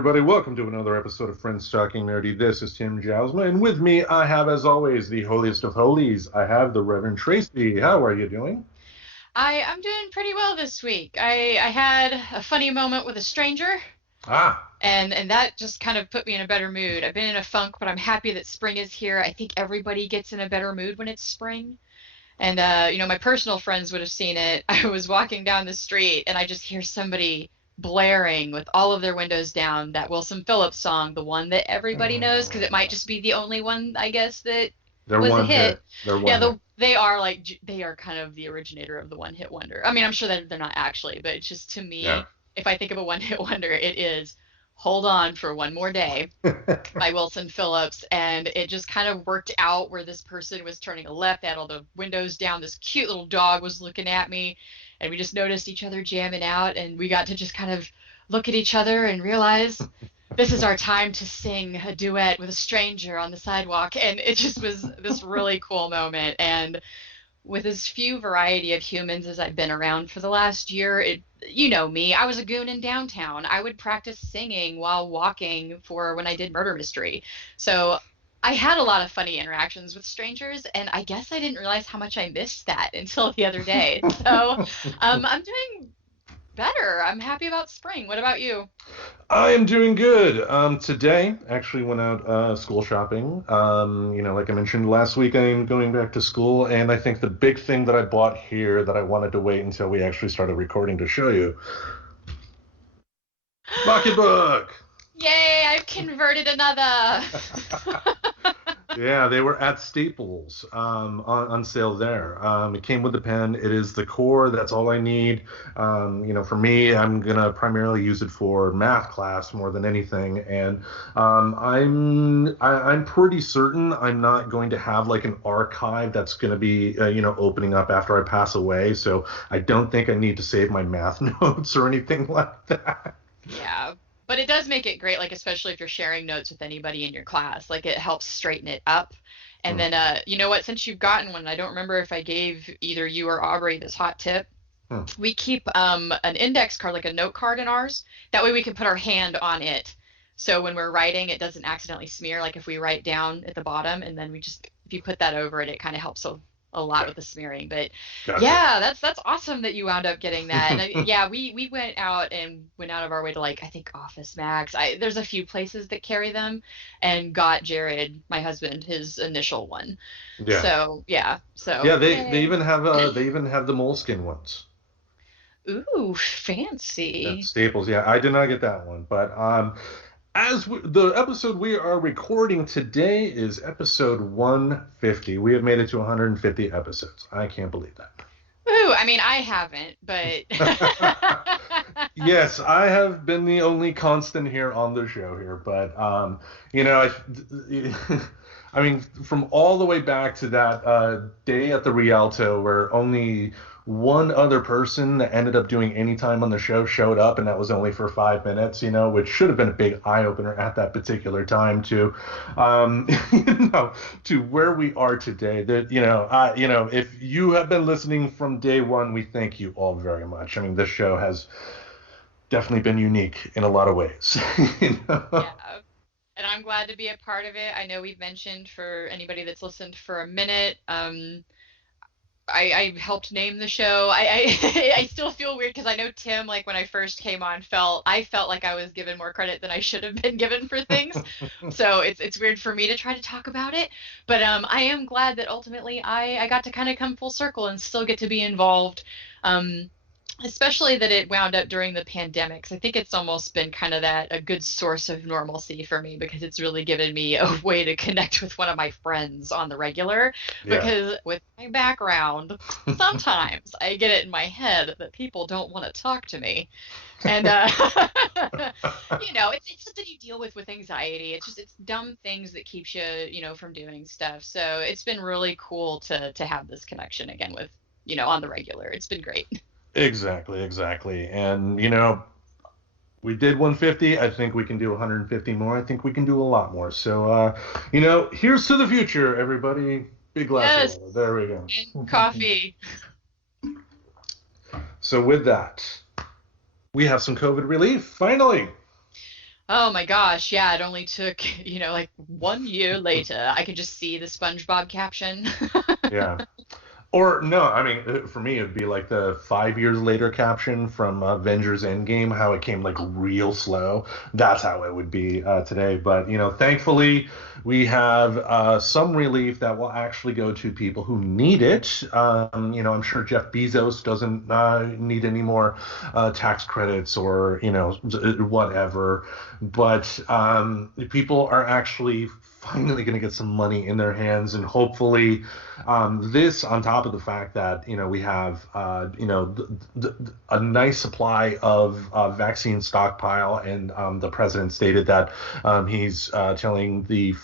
everybody. Welcome to another episode of Friends Talking Nerdy. This is Tim Jousma, and with me I have, as always, the holiest of holies. I have the Reverend Tracy. How are you doing? I'm doing pretty well this week. I had a funny moment with a stranger, Ah, and that just kind of put me in a better mood. I've been in a funk, but I'm happy that spring is here. I think everybody gets in a better mood when it's spring. And my personal friends would have seen it. I was walking down the street and I just hear somebody blaring with all of their windows down that Wilson Phillips song, the one that everybody knows because it might just be the only one, I guess, that they're was a one hit. hit. They're Yeah, one hit. they are kind of the originator of the one hit wonder. I mean, I'm sure that they're not actually, but it's just to Yeah. me, if I think of a one hit wonder, it is Hold On for One More Day by Wilson Phillips, and it just kind of worked out where this person was turning a left, they had all the windows down, this cute little dog was looking at me, and we just noticed each other jamming out, and we got to just kind of look at each other and realize this is our time to sing a duet with a stranger on the sidewalk, and it just was this really cool moment. And with as few variety of humans as I've been around for the last year, you know me, I was a goon in downtown. I would practice singing while walking for when I did murder mystery. So I had a lot of funny interactions with strangers, and I guess I didn't realize how much I missed that until the other day. So I'm doing better. I'm happy about spring. What about you? I am doing good. Today, actually went out school shopping. Like I mentioned last week, I'm going back to school, and I think the big thing that I bought here that I wanted to wait until we actually started recording to show you, pocketbook. Yay, I've converted another. Yeah, they were at Staples on sale there. It came with the pen. It is the core. That's all I need. For me, I'm gonna primarily use it for math class more than anything. And I'm pretty certain I'm not going to have like an archive that's gonna be opening up after I pass away. So I don't think I need to save my math notes or anything like that. Yeah, but it does make it great, like especially if you're sharing notes with anybody in your class, like it helps straighten it up. And Hmm. then, you know what? Since you've gotten one, I don't remember if I gave either you or Aubrey this hot tip. Hmm. We keep an index card, like a note card in ours. That way we can put our hand on it. So when we're writing, it doesn't accidentally smear. Like if we write down at the bottom and then if you put that over it, it kind of helps a lot with the smearing. But Gotcha. yeah, that's awesome that you wound up getting that. And yeah, we went out of our way to, like, I think Office Max. There's a few places that carry them, and got Jared, my husband, his initial one. Yeah. So yeah, Yeah, so they yay. even have the moleskin ones. Ooh, At fancy. Staples, yeah, I did not get that one, but the episode we are recording today is episode 150. We have made it to 150 episodes. I can't believe Ooh, I mean, I haven't, but that. Yes, I have been the only constant here on the show here, but I mean, from all the way back to that day at the Rialto where only one other person that ended up doing any time on the show showed up, and that was only for 5 minutes, which should have been a big eye opener at that particular time to, to where we are today. That if you have been listening from day one, we thank you all very much. I mean, this show has definitely been unique in a lot of ways. you know? yeah. And I'm glad to be a part of it. I know we've mentioned, for anybody that's listened for a minute, I helped name the show. I still feel weird because I know Tim, like when I first came on, I felt like I was given more credit than I should have been given for things. So it's weird for me to try to talk about it. But I am glad that ultimately I got to kind of come full circle and still get to be involved. Um, Especially that it wound up during the pandemic. 'Cause I think it's almost been kind of a good source of normalcy for me, because it's really given me a way to connect with one of my friends on the regular. Yeah. Because with my background, sometimes I get it in my head that people don't want to talk to me. And it's something you deal with anxiety. It's dumb things that keeps you, from doing stuff. So it's been really cool to have this connection again with, on the regular. It's been great. Exactly, exactly. And we did 150. I think we can do 150 more. I think we can do a lot more. So here's to the future, everybody. Big glass of Yes, water. There we and go. coffee. So with that, we have some COVID relief, finally. Oh my gosh, yeah, it only took, like 1 year later, I could just see the SpongeBob caption. Yeah. Or no, I mean, for me, it'd be like the 5 years later caption from Avengers Endgame, how it came like real slow. That's how it would be today. But thankfully, we have some relief that will actually go to people who need it. I'm sure Jeff Bezos doesn't need any more tax credits or whatever. But people are actually finally going to get some money in their hands, and hopefully this on top of the fact that we have a nice supply of vaccine stockpile, and the president stated that he's telling the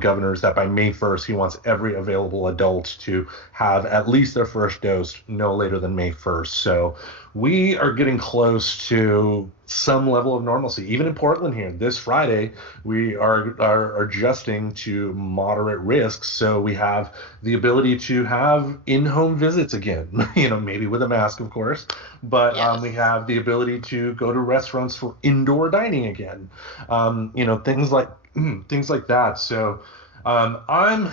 governors that by May 1st he wants every available adult to have at least their first dose no later than May 1st. So we are getting close to some level of normalcy. Even in Portland here, this Friday, we are adjusting to moderate risks. So we have the ability to have in-home visits again, maybe with a mask, of course, but Yes. we have the ability to go to restaurants for indoor dining again, things like that. So I'm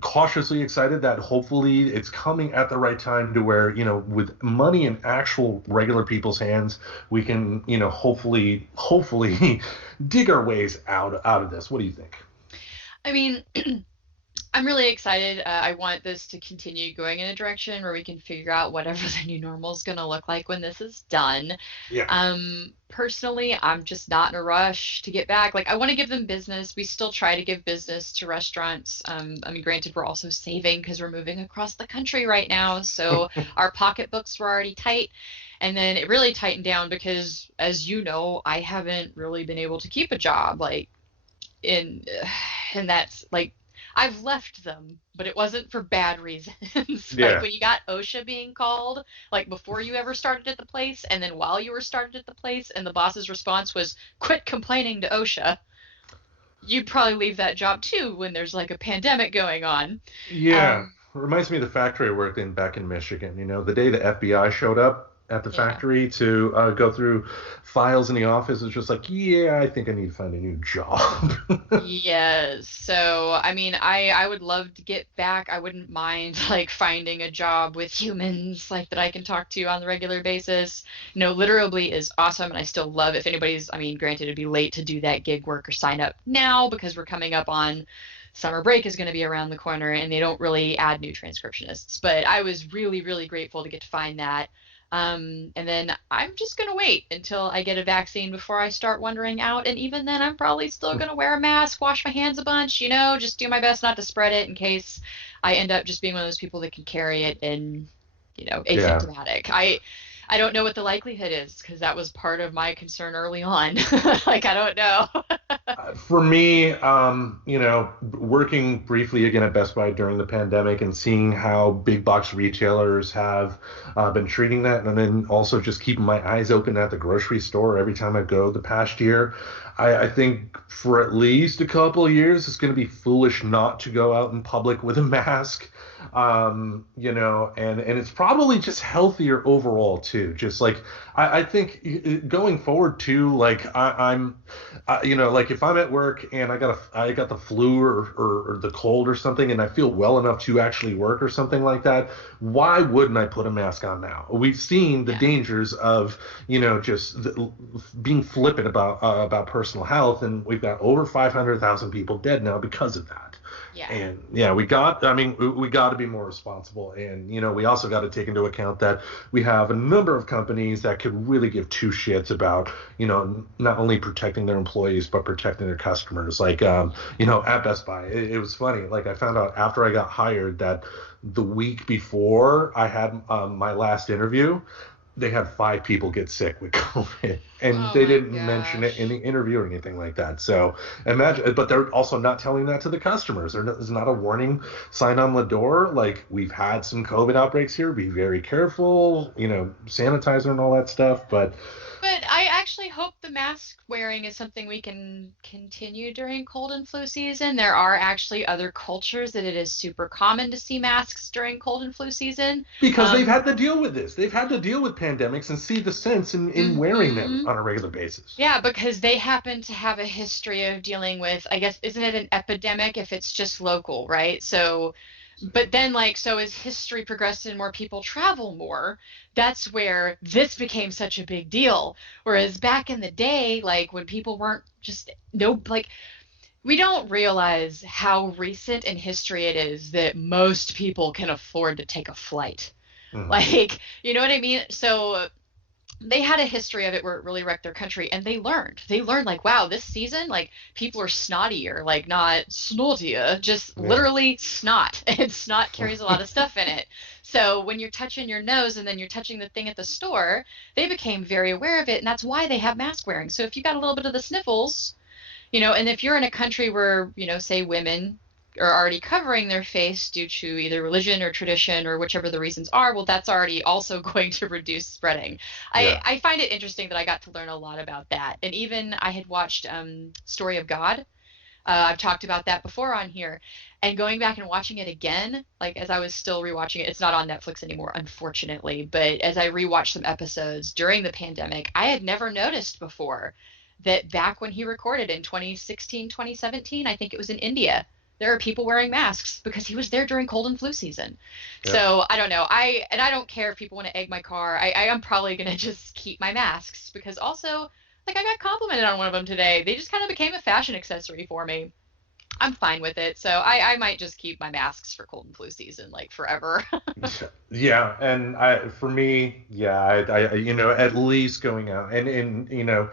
cautiously excited that hopefully it's coming at the right time to where with money in actual regular people's hands, we can hopefully dig our ways out of this. What do you think? I mean, I'm really excited. I want this to continue going in a direction where we can figure out whatever the new normal is going to look like when this is done. Yeah. Personally, I'm just not in a rush to get back. Like, I want to give them business. We still try to give business to restaurants. I mean, granted, we're also saving because we're moving across the country right now. So our pocketbooks were already tight. And then it really tightened down because, as you know, I haven't really been able to keep a job. Like, in, and that's like, I've left them, but it wasn't for bad reasons. Like Yeah. when you got OSHA being called, like before you ever started at the place, and then while you were started at the place, and the boss's response was, quit complaining to OSHA, you'd probably leave that job too when there's like a pandemic going on. Yeah, Um, reminds me of the factory I worked in back in Michigan. The day the FBI showed up at the yeah. factory to go through files in the office, it's just like, yeah, I think I need to find a new job. Yes. So, I mean, I would love to get back. I wouldn't mind like finding a job with humans like that I can talk to on the regular basis. Literally is awesome, and I still love if anybody's, I mean, granted it'd be late to do that gig work or sign up now because we're coming up on summer break is going to be around the corner and they don't really add new transcriptionists. But I was really, really grateful to get to find that. And then I'm just going to wait until I get a vaccine before I start wandering out. And even then, I'm probably still going to wear a mask, wash my hands a bunch, just do my best not to spread it in case I end up just being one of those people that can carry it and, Yeah. asymptomatic. I don't know what the likelihood is because that was part of my concern early on. Like, I don't know. For me, working briefly again at Best Buy during the pandemic and seeing how big box retailers have been treating that, and then also just keeping my eyes open at the grocery store every time I go the past year, I think for at least a couple of years, it's going to be foolish not to go out in public with a mask. And it's probably just healthier overall too. Just like I think going forward too, like like if I'm at work and I got the flu or the cold or something, and I feel well enough to actually work or something like that, why wouldn't I put a mask on now? We've seen the Yeah. dangers of just being flippant about personal health, and we've got over 500,000 people dead now because of that. Yeah. And yeah, we got to be more responsible. And, we also got to take into account that we have a number of companies that could really give two shits about, not only protecting their employees, but protecting their customers. Like, at Best Buy, it was funny. Like, I found out after I got hired that the week before I had my last interview, they had 5 people get sick with COVID, and Oh they my didn't mention it in gosh. the interview or anything like that. So imagine, but they're also not telling that to the customers. There's not a warning sign on the door, like, we've had some COVID outbreaks here. Be very careful, sanitizer and all that stuff. But But I actually hope the mask wearing is something we can continue during cold and flu season. There are actually other cultures that it is super common to see masks during cold and flu season. because they've Um, had to deal with this, they've had to deal with pandemics and see the sense in wearing them. hmm on a regular basis. Yeah, because they happen to have a history of dealing with, I guess, isn't it an epidemic if it's just local, right? So, but then, like, so as history progressed and more people travel more, that's where this became such a big deal. Whereas back in the day, like, when people weren't just, no, like, we don't realize how recent in history it is that most people can afford to take a flight. Mm-hmm. Like, you know what I mean? So they had a history of it where it really wrecked their country, and they learned. They learned, like, wow, this season, like, people are snottier, like, not snottier, just Yeah. literally snot. And snot carries a lot of stuff in it. So when you're touching your nose and then you're touching the thing at the store, they became very aware of it, and that's why they have mask wearing. So if you got a little bit of the sniffles, and if you're in a country where, say women are already covering their face due to either religion or tradition or whichever the reasons are, well, that's already also going to reduce spreading. Yeah. I find it interesting that I got to learn a lot about that. And even I had watched Story of God. I've talked about that before on here. And going back and watching it again, like as I was still rewatching it, it's not on Netflix anymore, unfortunately. But as I rewatched some episodes during the pandemic, I had never noticed before that back when he recorded in 2016, 2017, I think it was in India, there are people wearing masks because he was there during cold and flu season. Yeah. So I don't know. I don't care if people want to egg my car. I am probably gonna just keep my masks because also, like, I got complimented on one of them today. They just kind of became a fashion accessory for me. I'm fine with it. So I might just keep my masks for cold and flu season, like, forever. Yeah, and for me, yeah, at least going out and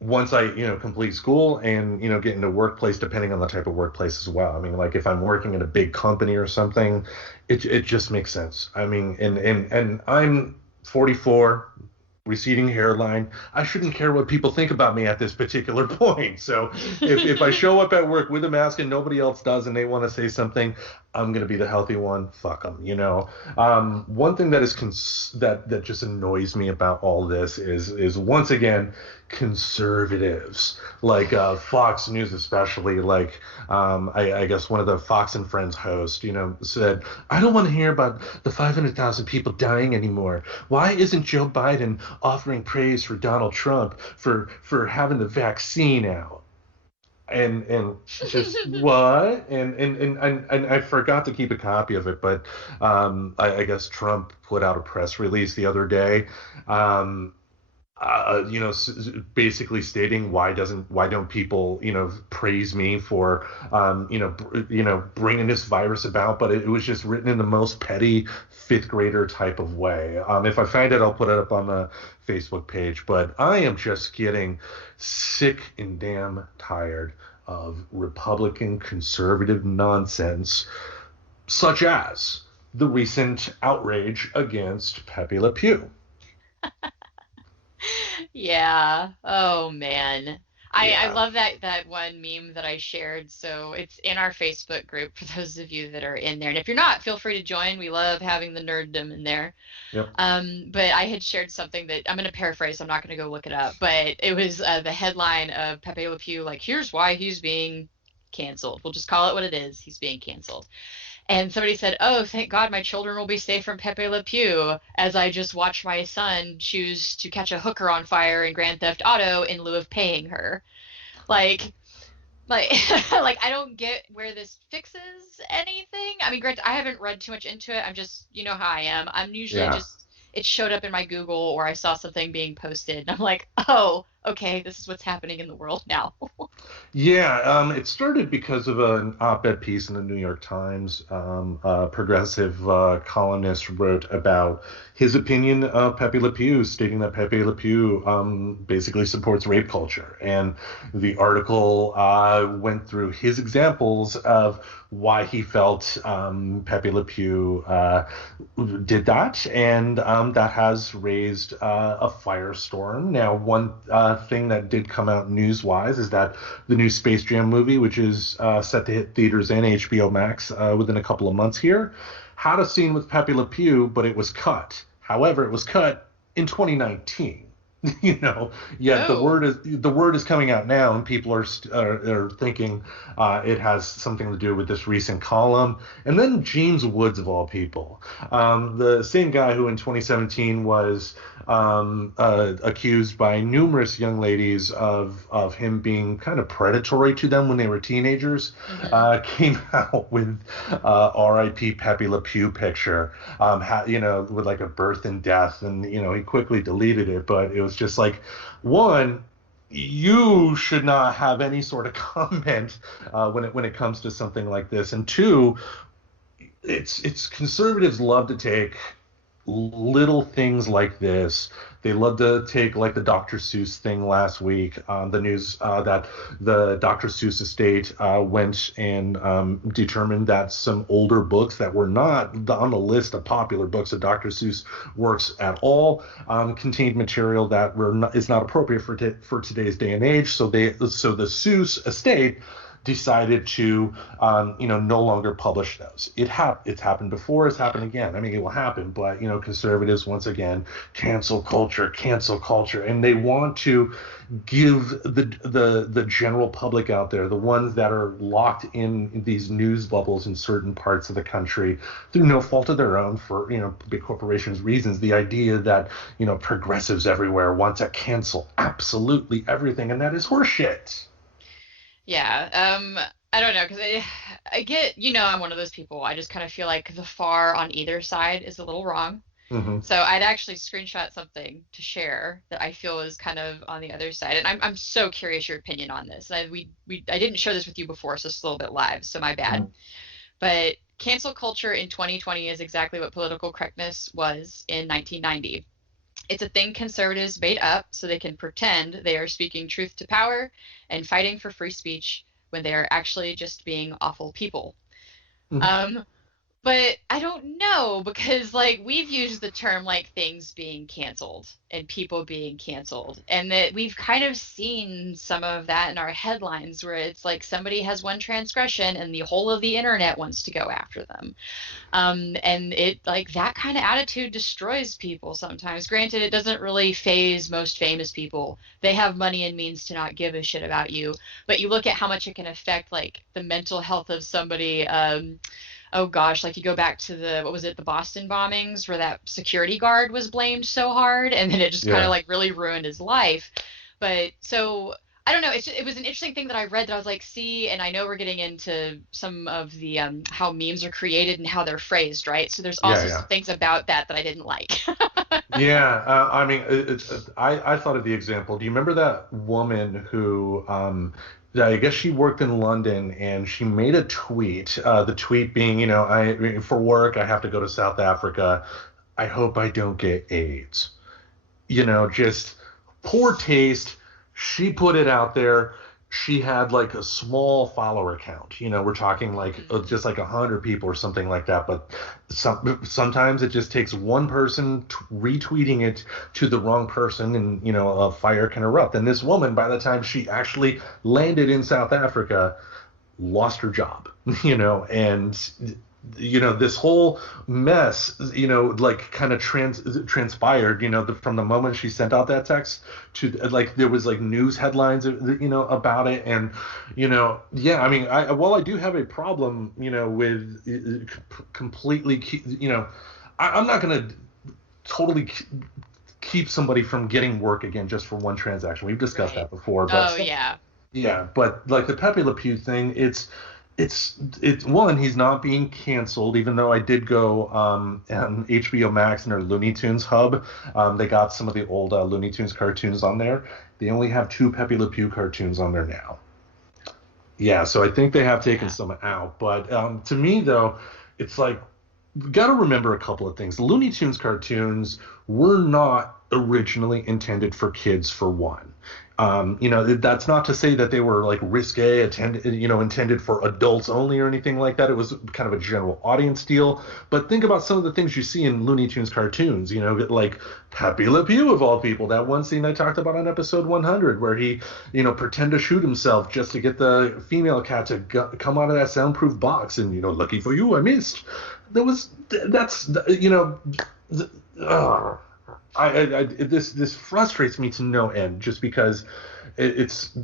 once I, complete school and, get into workplace, depending on the type of workplace as well. I mean, like if I'm working in a big company or something, it just makes sense. I mean, and I'm 44, receding hairline. I shouldn't care what people think about me at this particular point. So if I show up at work with a mask and nobody else does and they want to say something, I'm going to be the healthy one. Fuck them, One thing that is that just annoys me about all this is once again conservatives like Fox News, especially like I guess one of the Fox and Friends hosts, said, I don't want to hear about the 500,000 people dying anymore. Why isn't Joe Biden offering praise for Donald Trump for having the vaccine out? And just what? And I forgot to keep a copy of it, but I guess Trump put out a press release the other day, basically stating why don't people praise me for bringing this virus about, but it was just written in the most petty fifth grader type of way. If I find it, I'll put it up on the Facebook page, but I am just getting sick and damn tired of Republican conservative nonsense, such as the recent outrage against Pepe Le Pew. Yeah. Oh man. I Yeah. love that one meme that I shared. So it's in our Facebook group for those of you that are in there. And if you're not, feel free to join. We love having the nerddom in there. Yep. But I had shared something that I'm going to paraphrase. So I'm not going to go look it up, but it was the headline of Pepe Le Pew, like, here's why he's being canceled. We'll just call it what it is. He's being canceled. And somebody said, oh, thank God my children will be safe from Pepe Le Pew, as I just watched my son choose to catch a hooker on fire in Grand Theft Auto in lieu of paying her. Like, like, like, I don't get where this fixes anything. I mean, granted, I haven't read too much into it. I'm just, you know how I am. I'm usually Yeah. just, it showed up in my Google or I saw something being posted. And I'm like, oh, okay, this is what's happening in the world now. Yeah, it started because of an op-ed piece in the New York Times. A progressive columnist wrote about his opinion of Pepe Le Pew, stating that Pepe Le Pew basically supports rape culture. And the article went through his examples of why he felt Pepe Le Pew did that, and that has raised a firestorm. Now, one thing that did come out news-wise is that the new Space Jam movie, which is set to hit theaters and HBO Max within a couple of months here, had a scene with Pepe Le Pew, but it was cut. However, it was cut in 2019. Yet Oh. the word is coming out now, and people are thinking it has something to do with this recent column. And then James Woods, of all people, the same guy who in 2017 was accused by numerous young ladies of him being kind of predatory to them when they were teenagers, Hmm. came out with R.I.P. Pepe Le Pew picture, with like a birth and death, and he quickly deleted it, but it was just like, one, you should not have any sort of comment when it comes to something like this, and two, it's conservatives love to take little things like this. They love to take like the Dr. Seuss thing last week, the news that the Dr. Seuss estate went and determined that some older books that were not on the list of popular books of Dr. Seuss works at all contained material that is not appropriate for today's day and age. So the Seuss estate decided to no longer publish those. It's happened before, it's happened again. I mean, it will happen, but conservatives, once again, cancel culture, and they want to give the general public out there, the ones that are locked in these news bubbles in certain parts of the country through no fault of their own, for big corporations reasons, the idea that progressives everywhere want to cancel absolutely everything, and that is horseshit. Yeah. I don't know, because I get, I'm one of those people. I just kind of feel like the far on either side is a little wrong. Hmm. So I'd actually screenshot something to share that I feel is kind of on the other side, and I'm so curious your opinion on this. I didn't share this with you before, so it's a little bit live, so my bad. But cancel culture in 2020 is exactly what political correctness was in 1990. It's a thing conservatives made up so they can pretend they are speaking truth to power and fighting for free speech when they are actually just being awful people. Hmm. Um, but I don't know, because like we've used the term like things being canceled and people being canceled, and that we've kind of seen some of that in our headlines where it's like somebody has one transgression and the whole of the internet wants to go after them. And it like that kind of attitude destroys people sometimes. Granted, it doesn't really phase most famous people. They have money and means to not give a shit about you. But you look at how much it can affect like the mental health of somebody. Oh gosh, like you go back to the, what was it, the Boston bombings where that security guard was blamed so hard, and then it just kind of Yeah. like really ruined his life. But so I don't know. It was an interesting thing that I read that I was like, see, and I know we're getting into some of the how memes are created and how they're phrased, right? So there's Yeah, also yeah. some things about that that I didn't like. Yeah, I mean, I thought of the example. Do you remember that woman who, I guess she worked in London, and she made a tweet. The tweet being, for work, I have to go to South Africa. I hope I don't get AIDS. Just poor taste. She put it out there. She had like a small follower count. We're talking like Mhm. just like 100 people or something like that. But sometimes it just takes one person retweeting it to the wrong person, and a fire can erupt. And this woman, by the time she actually landed in South Africa, lost her job. And this whole mess, like kind of transpired, from the moment she sent out that text to like there was like news headlines, about it. And yeah, I mean, I do have a problem, with completely, I'm not gonna totally keep somebody from getting work again just for one transaction. We've discussed Right. that before, but Oh yeah. yeah, but like the Pepe Le Pew thing, it's one, he's not being canceled, even though I did go on HBO Max and their Looney Tunes hub. They got some of the old Looney Tunes cartoons on there. They only have two Pepe Le Pew cartoons on there now. Yeah, so I think they have taken Yeah. some out. But to me, though, it's like, got to remember a couple of things. The Looney Tunes cartoons were not originally intended for kids, for one. That's not to say that they were like risque, intended for adults only or anything like that. It was kind of a general audience deal. But think about some of the things you see in Looney Tunes cartoons, like Pepe Le Pew of all people. That one scene I talked about on episode 100 where he, pretend to shoot himself just to get the female cat to come out of that soundproof box, and lucky for you, I missed. That's ugh. This frustrates me to no end, just because it's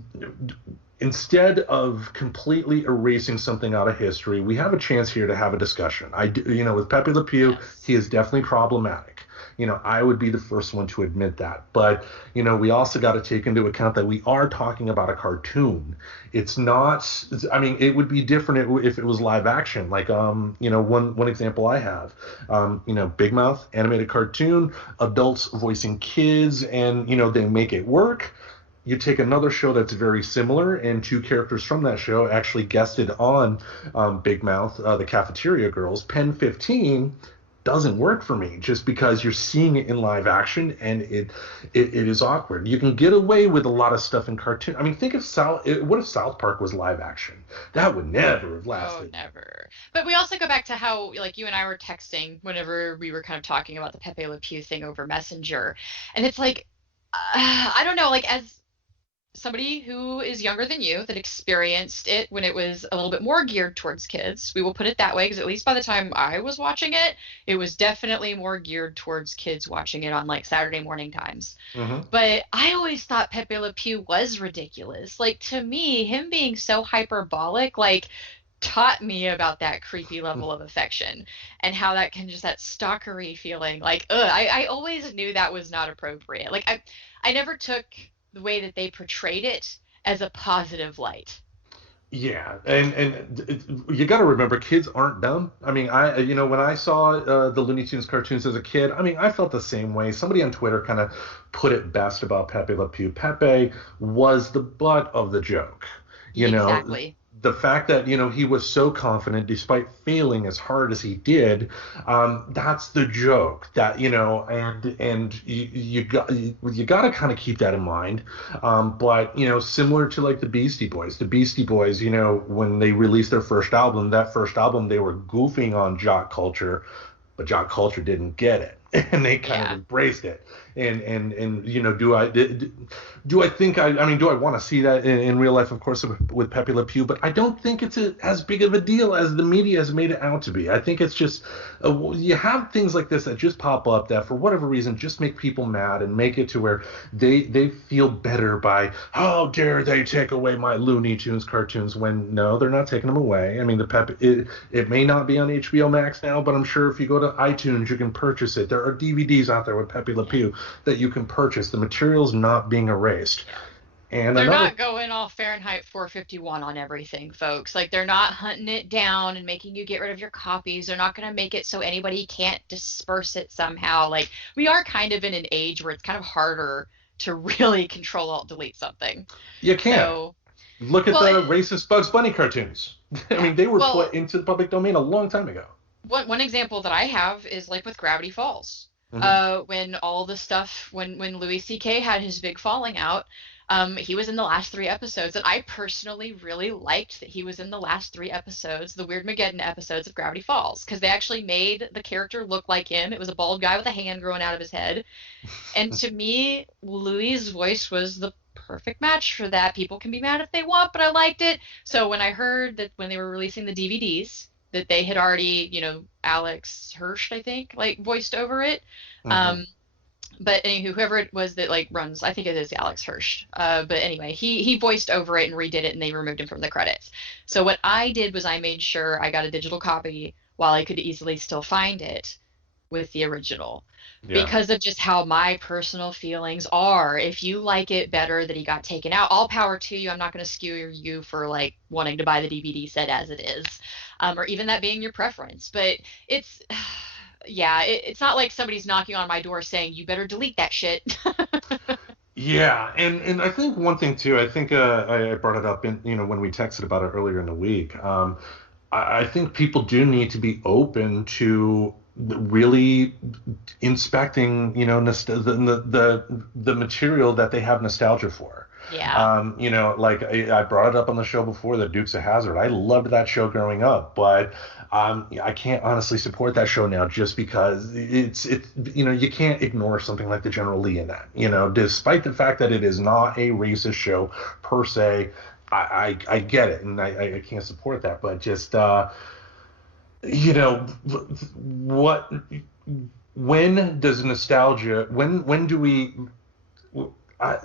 instead of completely erasing something out of history, we have a chance here to have a discussion. With Pepe Le Pew, Yes. he is definitely problematic. I would be the first one to admit that. But, we also got to take into account that we are talking about a cartoon. It's not, I mean, it would be different if it was live action. Like, one example I have, Big Mouth, animated cartoon, adults voicing kids, and, they make it work. You take another show that's very similar, and two characters from that show actually guested on Big Mouth, the Cafeteria Girls. Pen 15 doesn't work for me, just because you're seeing it in live action, and it is awkward. You can get away with a lot of stuff in cartoon. I mean, think of what if South Park was live action? That would never have lasted. Oh, never. But we also go back to how, like, you and I were texting whenever we were kind of talking about the Pepe Le Pew thing over Messenger. And it's like, I don't know, like, as somebody who is younger than you that experienced it when it was a little bit more geared towards kids. We will put it that way, because at least by the time I was watching it, it was definitely more geared towards kids watching it on like Saturday morning times. Mm-hmm. But I always thought Pepe Le Pew was ridiculous. Like, to me, him being so hyperbolic, like, taught me about that creepy level of affection, and how that can just, that stalkery feeling, like, I always knew that was not appropriate. Like, I never took the way that they portrayed it as a positive light. Yeah, you got to remember, kids aren't dumb. I mean, when I saw the Looney Tunes cartoons as a kid, I mean, I felt the same way. Somebody on Twitter kind of put it best about Pepe Le Pew. Pepe was the butt of the joke. Exactly. The fact that he was so confident despite failing as hard as he did, that's the joke. That and you got to kind of keep that in mind. But similar to like the Beastie Boys, when they released their first album, they were goofing on jock culture, but jock culture didn't get it, and they kind of embraced it. And do I think I mean, do I want to see that in real life? Of course, with Pepe Le Pew, but I don't think it's as big of a deal as the media has made it out to be. I think it's just you have things like this that just pop up that for whatever reason just make people mad, and make it to where they feel better by, how dare they take away my Looney Tunes cartoons, when no, they're not taking them away. I mean, it may not be on HBO Max now, but I'm sure if you go to iTunes you can purchase it. There are DVDs out there with Pepe Le Pew that you can purchase. The material's not being erased. And they're not going all Fahrenheit 451 on everything, folks. Like, they're not hunting it down and making you get rid of your copies. They're not going to make it so anybody can't disperse it somehow. Like, we are kind of in an age where it's kind of harder to really control alt delete something. You can't. So, look at the racist Bugs Bunny cartoons. I mean, they were put into the public domain a long time ago. One example that I have is like with Gravity Falls. When all the stuff, when Louis C.K. had his big falling out, he was in the last 3 episodes, and I personally really liked that he was in the last 3 episodes, the Weird Mageddon episodes of Gravity Falls, because they actually made the character look like him. It was a bald guy with a hand growing out of his head, and to me, Louis' voice was the perfect match for that. People can be mad if they want, but I liked it. So when I heard that when they were releasing the DVDs, that they had already, Alex Hirsch, I think, like, voiced over it. But anywho, whoever it was that like runs, I think it is Alex Hirsch. But anyway, he voiced over it and redid it, and they removed him from the credits. So what I did was I made sure I got a digital copy while I could easily still find it with the original. Because of just how my personal feelings are. If you like it better that he got taken out, all power to you. I'm not going to skewer you for like wanting to buy the DVD set as it is, or even that being your preference. But it's, it's not like somebody's knocking on my door saying you better delete that shit. Yeah, and I think one thing too. I think I brought it up in when we texted about it earlier in the week. I think people do need to be open to really inspecting, the material that they have nostalgia for. Yeah. Like I brought it up on the show before, the Dukes of Hazzard. I loved that show growing up, but I can't honestly support that show now just because it's you can't ignore something like the General Lee in that. Despite the fact that it is not a racist show per se, I get it, and I can't support that, but just what when does nostalgia, when do we, I,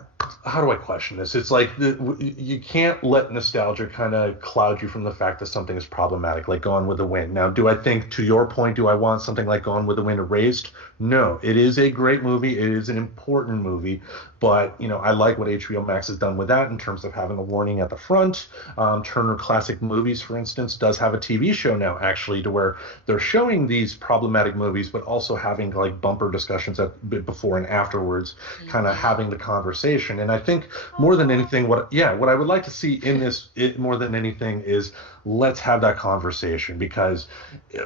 how do I question this? It's like you can't let nostalgia kind of cloud you from the fact that something is problematic, like Gone with the Wind. Now, do I think, to your point, do I want something like Gone with the Wind erased? No, it is a great movie. It is an important movie, but I like what HBO Max has done with that in terms of having a warning at the front. Turner Classic Movies, for instance, does have a TV show now, actually, to where they're showing these problematic movies, but also having like bumper discussions before and afterwards, kind of having the conversation. And I think more than anything, what I would like to see in this, more than anything, is let's have that conversation, because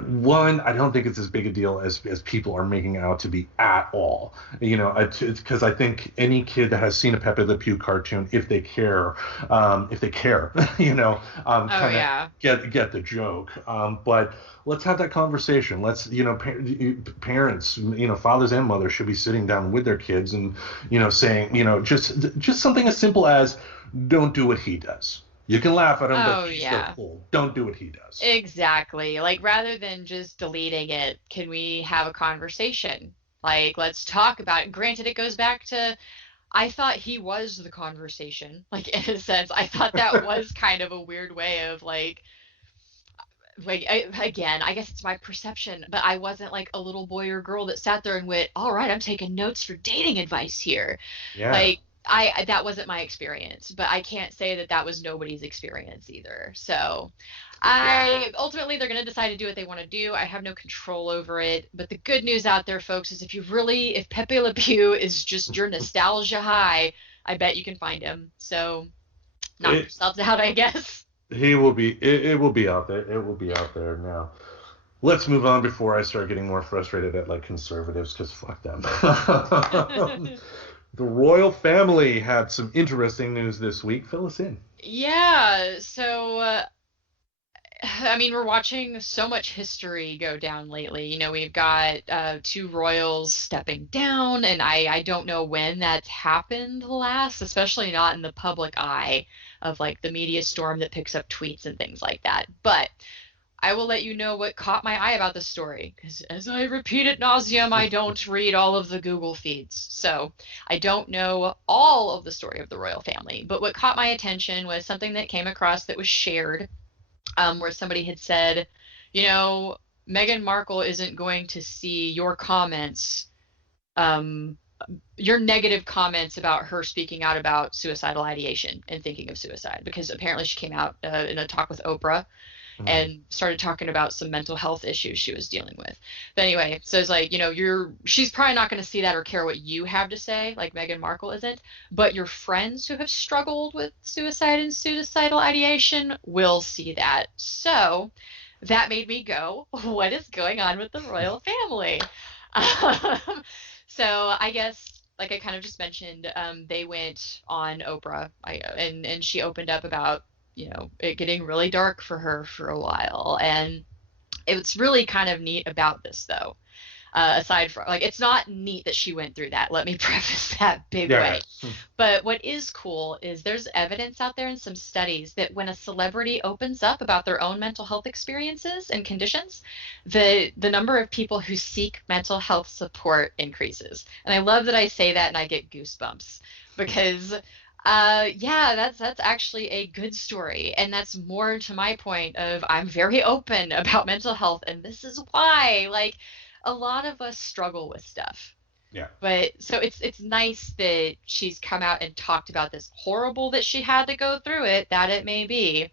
one, I don't think it's as big a deal as people are making out to be at all. Because I think any kid that has seen a Pepe Le Pew cartoon, if they care, kind of get the joke. But let's have that conversation. Let's, parents, fathers and mothers should be sitting down with their kids and, saying, just something as simple as, don't do what he does. You can laugh at him, but he's still cool. Don't do what he does. Exactly. Like, rather than just deleting it, can we have a conversation? Like, let's talk about it. Granted, it goes back to, I thought he was the conversation. Like, in a sense, I thought that was kind of a weird way of again, I guess it's my perception, but I wasn't like a little boy or girl that sat there and went, all right, I'm taking notes for dating advice here. Yeah. Like, that wasn't my experience, but I can't say that was nobody's experience either. So ultimately they're going to decide to do what they want to do. I have no control over it. But the good news out there, folks, is if Pepe Le Pew is just your nostalgia high, I bet you can find him. So knock yourselves out, I guess. He will be. It will be out there. It will be out there now. Let's move on before I start getting more frustrated at like conservatives, because fuck them. The royal family had some interesting news this week. Fill us in. Yeah, so we're watching so much history go down lately. We've got two royals stepping down, and I don't know when that's happened last, especially not in the public eye of like the media storm that picks up tweets and things like that. But I will let you know what caught my eye about the story, because as I repeat ad nauseum, I don't read all of the Google feeds. So I don't know all of the story of the royal family. But what caught my attention was something that came across that was shared, where somebody had said, Meghan Markle isn't going to see your comments, your negative comments about her speaking out about suicidal ideation and thinking of suicide, because apparently she came out in a talk with Oprah and started talking about some mental health issues she was dealing with. But anyway, so it's like, she's probably not going to see that or care what you have to say, like Meghan Markle isn't, but your friends who have struggled with suicide and suicidal ideation will see that. So that made me go, what is going on with the royal family? So I guess, like I kind of just mentioned, they went on Oprah, and she opened up about it getting really dark for her for a while. And it's really kind of neat about this, though, aside from, like, it's not neat that she went through that. Let me preface that big way. But what is cool is there's evidence out there in some studies that when a celebrity opens up about their own mental health experiences and conditions, the number of people who seek mental health support increases. And I love that I say that and I get goosebumps, because that's actually a good story. And that's more to my point of, I'm very open about mental health, and this is why, like, a lot of us struggle with stuff. Yeah. But so it's nice that she's come out and talked about this, horrible that she had to go through it, that it may be.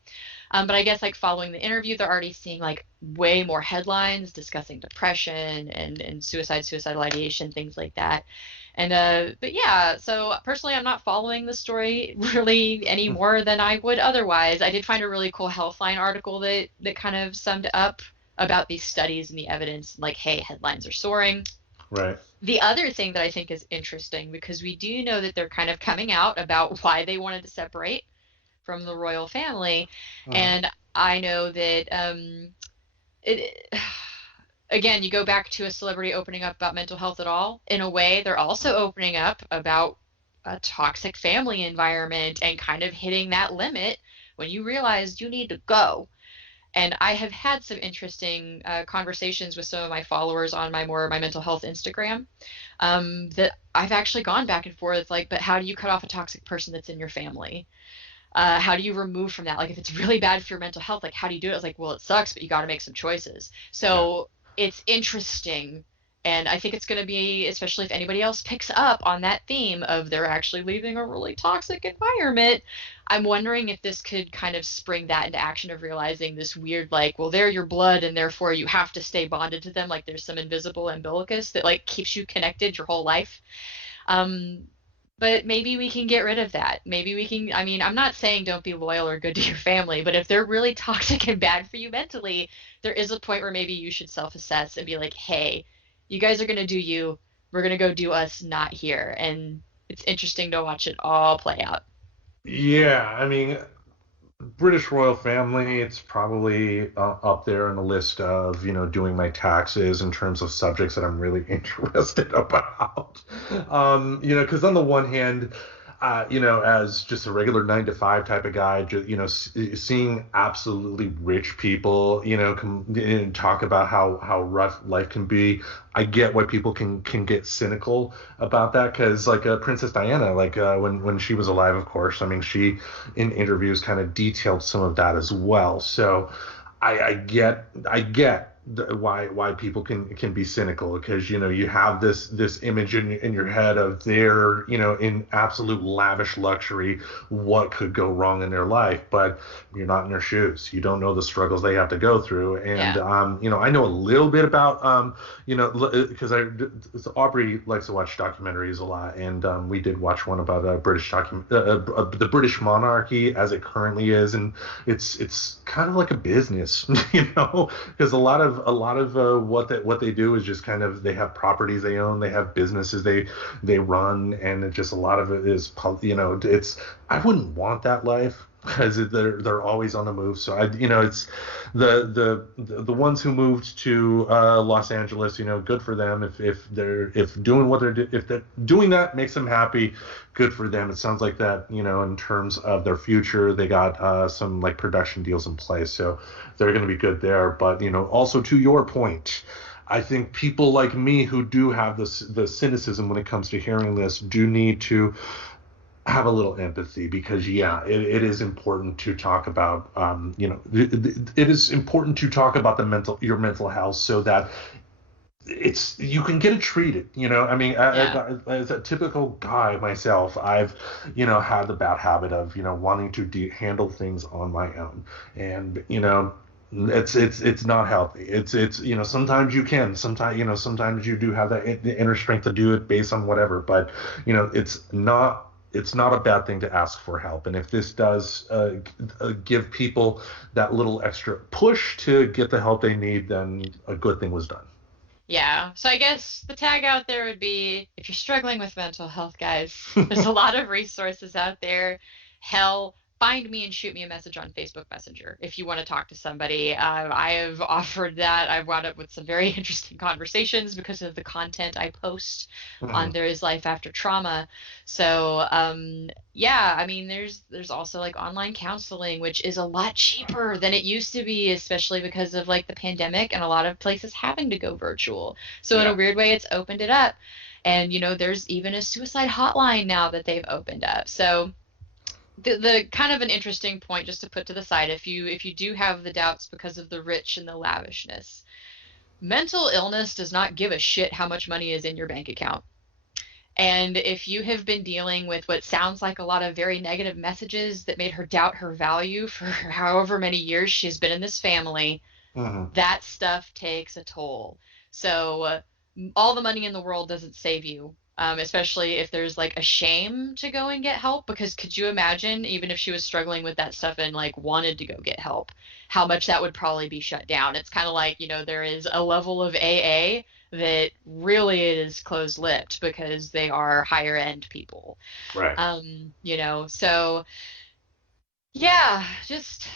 But I guess, like, following the interview, they're already seeing like way more headlines discussing depression and suicidal ideation, things like that. And but yeah, so personally, I'm not following the story really any more than I would otherwise. I did find a really cool Healthline article that kind of summed up about these studies and the evidence, like, hey, headlines are soaring. Right. The other thing that I think is interesting, because we do know that they're kind of coming out about why they wanted to separate from the royal family, and I know that again, you go back to a celebrity opening up about mental health at all, in a way, they're also opening up about a toxic family environment and kind of hitting that limit when you realize you need to go. And I have had some interesting conversations with some of my followers on my mental health Instagram, that I've actually gone back and forth, like, but how do you cut off a toxic person that's in your family? How do you remove from that? Like, if it's really bad for your mental health, like, how do you do it? It's like, well, it sucks, but you got to make some choices. Yeah. So it's interesting. And I think it's going to be, especially if anybody else picks up on that theme of they're actually leaving a really toxic environment. I'm wondering if this could kind of spring that into action of realizing this weird, like, well, they're your blood and therefore you have to stay bonded to them. Like there's some invisible umbilicus that like keeps you connected your whole life. Um, but maybe we can get rid of that. Maybe we can, I mean, I'm not saying don't be loyal or good to your family, but if they're really toxic and bad for you mentally, there is a point where maybe you should self-assess and be like, hey, you guys are going to do you. We're going to go do us, not here. And it's interesting to watch it all play out. Yeah, I mean, British royal family, it's probably up there on the list of, doing my taxes in terms of subjects that I'm really interested about. Because on the one hand, as just a regular 9 to 5 type of guy, just, seeing absolutely rich people, and talk about how rough life can be. I get why people can get cynical about that because, like, Princess Diana, like, when she was alive, of course, I mean, she in interviews kind of detailed some of that as well. So I get why people can be cynical because you have this image in your head of their in absolute lavish luxury, what could go wrong in their life, but you're not in their shoes. You don't know the struggles they have to go through. And Yeah. I know a little bit about because Aubrey likes to watch documentaries a lot, and we did watch one about the British monarchy as it currently is, and it's kind of like a business, because a lot of what they do is just kind of, they have properties they own, they have businesses they run, and it just, a lot of it is, it's, I wouldn't want that life because they're always on the move. So it's the ones who moved to Los Angeles, good for them. If they're doing that makes them happy, good for them. It sounds like that, in terms of their future, they got some like production deals in place, so they're going to be good there. But also, to your point, I think people like me who do have the cynicism when it comes to hearing this do need to have a little empathy, because yeah, it is important to talk about, it is important to talk about your mental health, so that you can get it treated. I mean, Yeah. as a typical guy myself, I've had the bad habit of wanting to handle things on my own, and it's not healthy. It's sometimes you can, sometimes you do have that inner strength to do it based on whatever, but it's not a bad thing to ask for help. And if this does give people that little extra push to get the help they need, then a good thing was done. Yeah. So I guess the tag out there would be, if you're struggling with mental health, guys, there's a lot of resources out there. Hell, find me and shoot me a message on Facebook Messenger if you want to talk to somebody. I have offered that. I've wound up with some very interesting conversations because of the content I post on Mhm. There Is Life After Trauma. So, yeah, I mean, there's also like online counseling, which is a lot cheaper than it used to be, especially because of like the pandemic and a lot of places having to go virtual. So in a Yeah. weird way, it's opened it up. And there's even a suicide hotline now that they've opened up. So the kind of an interesting point just to put to the side, if you do have the doubts because of the rich and the lavishness, mental illness does not give a shit how much money is in your bank account. And if you have been dealing with what sounds like a lot of very negative messages that made her doubt her value for however many years she's been in this family, Mhm. that stuff takes a toll. So all the money in the world doesn't save you, especially if there's like a shame to go and get help. Because could you imagine, even if she was struggling with that stuff and like wanted to go get help, how much that would probably be shut down? It's kind of like, there is a level of AA that really is closed-lipped because they are higher end people. Right. So yeah, just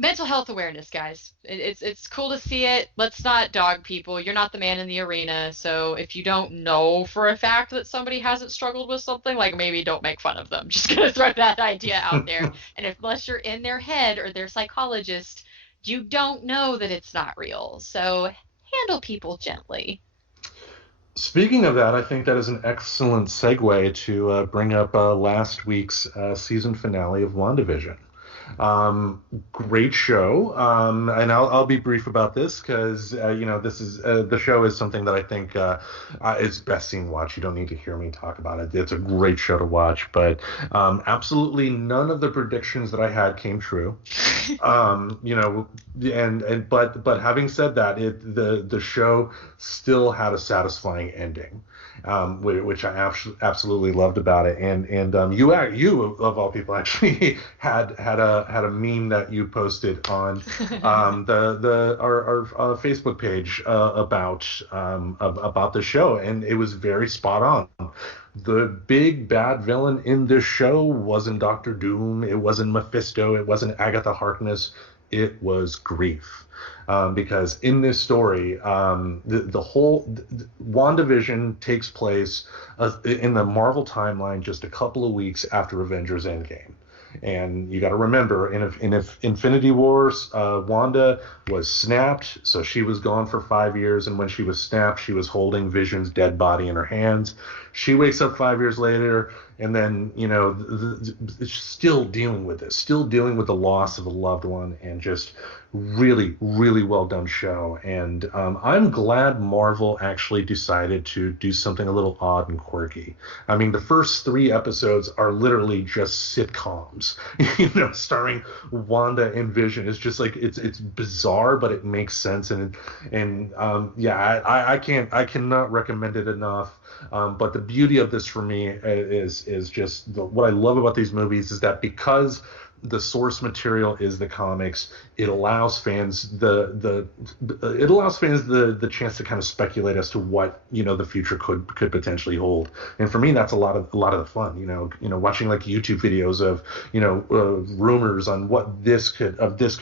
mental health awareness, guys. It's cool to see it. Let's not dog people. You're not the man in the arena, so if you don't know for a fact that somebody hasn't struggled with something, like, maybe don't make fun of them. Just gonna throw that idea out there. And unless you're in their head or their psychologist, you don't know that it's not real. So handle people gently. Speaking of that, I think that is an excellent segue to bring up last week's season finale of WandaVision. Great show, and I'll be brief about this because this is the show is something that I think is best seen watched. You don't need to hear me talk about it. It's a great show to watch, but absolutely none of the predictions that I had came true. But having said that, the show still had a satisfying ending, which I absolutely loved about it. And you of all people actually had a meme that you posted on our Facebook page about the show, and it was very spot on. The big bad villain in this show wasn't Doctor Doom, it wasn't Mephisto, it wasn't Agatha Harkness, it was grief. Because in this story, the whole WandaVision takes place in the Marvel timeline just a couple of weeks after Avengers Endgame. And you got to remember, in Infinity Wars, Wanda was snapped, so she was gone for 5 years. And when she was snapped, she was holding Vision's dead body in her hands. She wakes up 5 years later, and then still dealing with this, still dealing with the loss of a loved one, and just really, really well done show. And I'm glad Marvel actually decided to do something a little odd and quirky. I mean, the first 3 episodes are literally just sitcoms, starring Wanda and Vision. It's just like it's bizarre, but it makes sense. I cannot recommend it enough. But the beauty of this for me is just what I love about these movies is that because the source material is the comics, it allows fans the chance to kind of speculate as to what the future could potentially hold. And for me, that's a lot of the fun. Watching like YouTube videos of rumors on what this could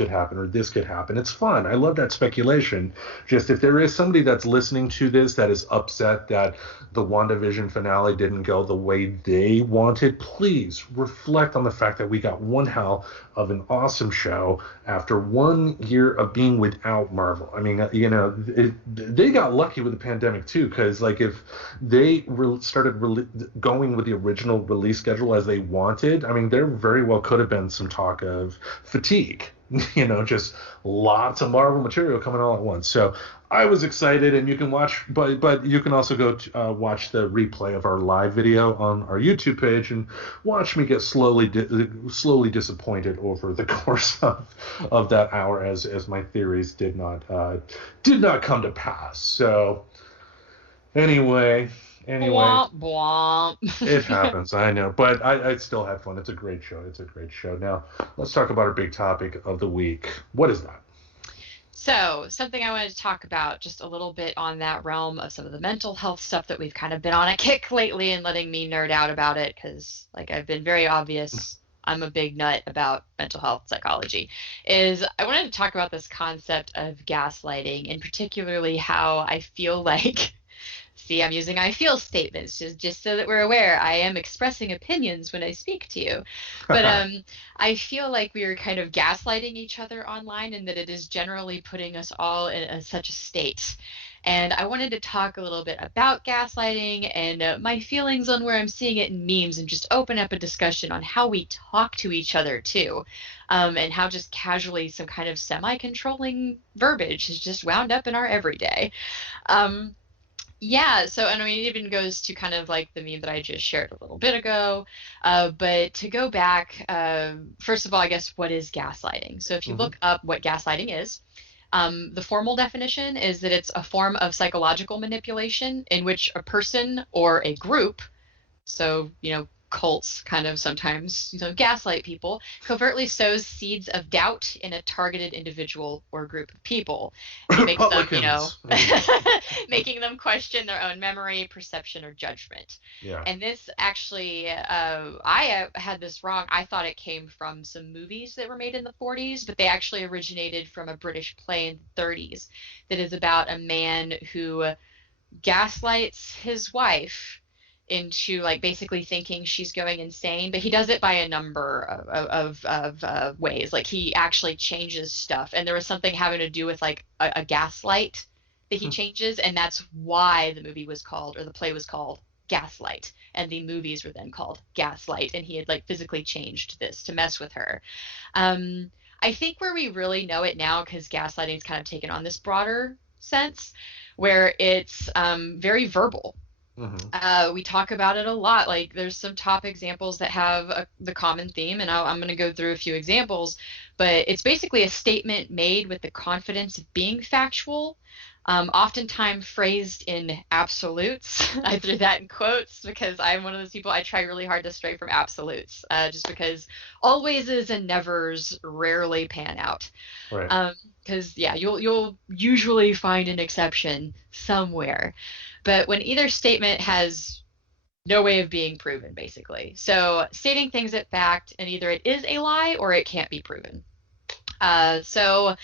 happen or this could happen. It's fun. I love that speculation. Just if there is somebody that's listening to this that is upset that the WandaVision finale didn't go the way they wanted, please reflect on the fact that we got one hell of an awesome show after 1 year of being without Marvel. I mean, they got lucky with the pandemic too, because like if they started going with the original release schedule as they wanted, I mean, there very well could have been some talk of fatigue. Just lots of Marvel material coming all at once. So I was excited, and you can watch, but you can also go to, watch the replay of our live video on our YouTube page and watch me get slowly disappointed over the course of that hour as my theories did not come to pass. So anyway. Bwomp, bwomp. It happens, I know, but I still had fun. It's a great show. Now, let's talk about our big topic of the week. What is that? So, something I wanted to talk about just a little bit on that realm of some of the mental health stuff that we've kind of been on a kick lately and letting me nerd out about it because, like, I've been very obvious. I'm a big nut about mental health psychology. Is I wanted to talk about this concept of gaslighting, and particularly how I feel like see, I'm using I feel statements just so that we're aware. I am expressing opinions when I speak to you. But I feel like we are kind of gaslighting each other online, and that it is generally putting us all in such a state. And I wanted to talk a little bit about gaslighting and my feelings on where I'm seeing it in memes, and just open up a discussion on how we talk to each other too, and how just casually some kind of semi-controlling verbiage is just wound up in our everyday. Yeah, so and I mean, it even goes to kind of like the meme that I just shared a little bit ago. But to go back, first of all, I guess, what is gaslighting? So if you look up what gaslighting is, the formal definition is that it's a form of psychological manipulation in which a person or a group, so, cults kind of sometimes, gaslight people, covertly sows seeds of doubt in a targeted individual or group of people, and makes them, making them question their own memory, perception, or judgment. Yeah. And this actually, I had this wrong. I thought it came from some movies that were made in the 40s, but they actually originated from a British play in the 30s that is about a man who gaslights his wife into like basically thinking she's going insane, but he does it by a number of ways. Like he actually changes stuff, and there was something having to do with like a gaslight that he changes, and that's why the movie was called, or the play was called, Gaslight, and the movies were then called Gaslight, and he had like physically changed this to mess with her. I think where we really know it now, because gaslighting's kind of taken on this broader sense, where it's very verbal. We talk about it a lot. Like there's some top examples that have the common theme, and I'm going to go through a few examples, but it's basically a statement made with the confidence of being factual, oftentimes phrased in absolutes. I threw that in quotes because I'm one of those people, I try really hard to stray from absolutes, just because alwayses and nevers rarely pan out. Right. Because yeah, you'll usually find an exception somewhere. But when either statement has no way of being proven, basically. So stating things at fact, and either it is a lie or it can't be proven. So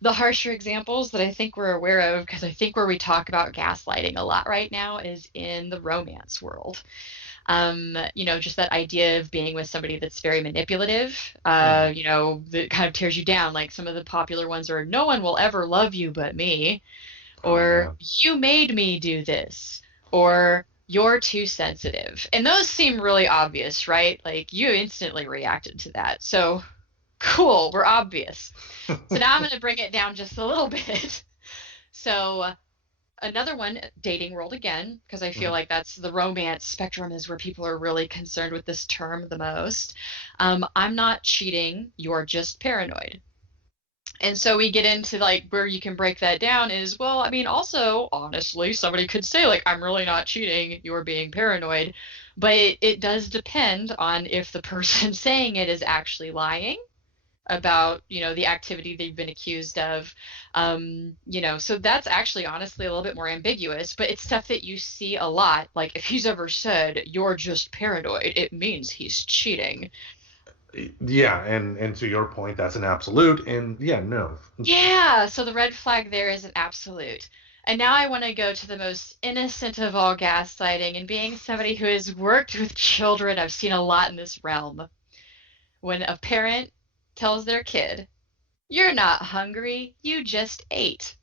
the harsher examples that I think we're aware of, because I think where we talk about gaslighting a lot right now is in the romance world. Just that idea of being with somebody that's very manipulative, that kind of tears you down. Like some of the popular ones are, no one will ever love you but me, or you made me do this, or you're too sensitive. And those seem really obvious, right? Like you instantly reacted to that. So cool, we're obvious. So now I'm going to bring it down just a little bit. So another one, dating world again, because I feel like that's the romance spectrum is where people are really concerned with this term the most. I'm not cheating, you're just paranoid. And so we get into like where you can break that down is, well, I mean, also, honestly, somebody could say like, I'm really not cheating, you're being paranoid. But it does depend on if the person saying it is actually lying about, the activity they've been accused of. So that's actually honestly a little bit more ambiguous, but it's stuff that you see a lot. Like if he's ever said, you're just paranoid, it means he's cheating. Yeah, and to your point, that's an absolute, and yeah, no. Yeah, so the red flag there is an absolute. And now I want to go to the most innocent of all gaslighting, and being somebody who has worked with children, I've seen a lot in this realm. When a parent tells their kid, you're not hungry, you just ate.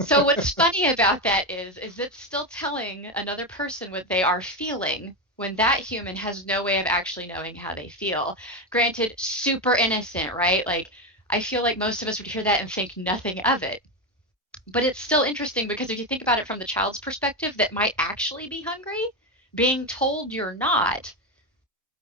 So what's funny about that is it's still telling another person what they are feeling when that human has no way of actually knowing how they feel. Granted, super innocent, right? Like, I feel like most of us would hear that and think nothing of it. But it's still interesting because if you think about it from the child's perspective that might actually be hungry, being told you're not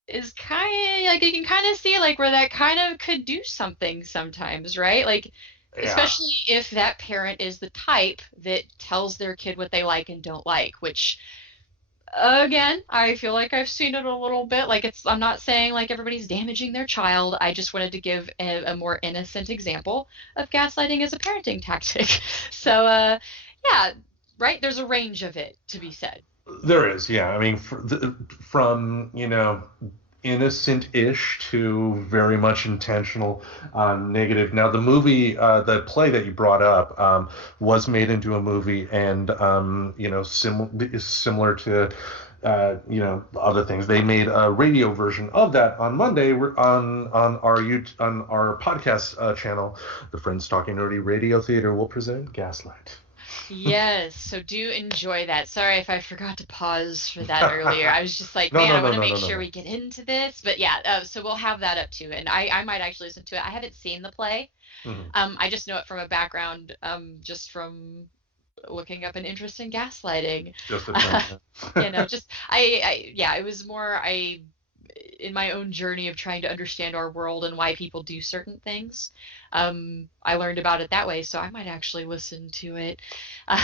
is kind of like you can kind of see like where that kind of could do something sometimes, right? Like, Yeah. especially if that parent is the type that tells their kid what they like and don't like, which again, I feel like I've seen it a little bit. Like I'm not saying like everybody's damaging their child. I just wanted to give a more innocent example of gaslighting as a parenting tactic. So, yeah, right. There's a range of it to be said. There is, yeah. I mean, from innocent-ish to very much intentional, negative. Now, the movie, the play that you brought up, was made into a movie, and similar to other things. They made a radio version of that on Monday on our podcast channel. The Friends Talking Nerdy Radio Theater will present Gaslight. Yes, so do enjoy that. Sorry if I forgot to pause for that earlier. I was just like, I want to make sure we get into this. But yeah, so we'll have that up too. And I might actually listen to it. I haven't seen the play. I just know it from a background, just from looking up an interest in gaslighting. Just it was more in my own journey of trying to understand our world and why people do certain things. I learned about it that way, so I might actually listen to it. All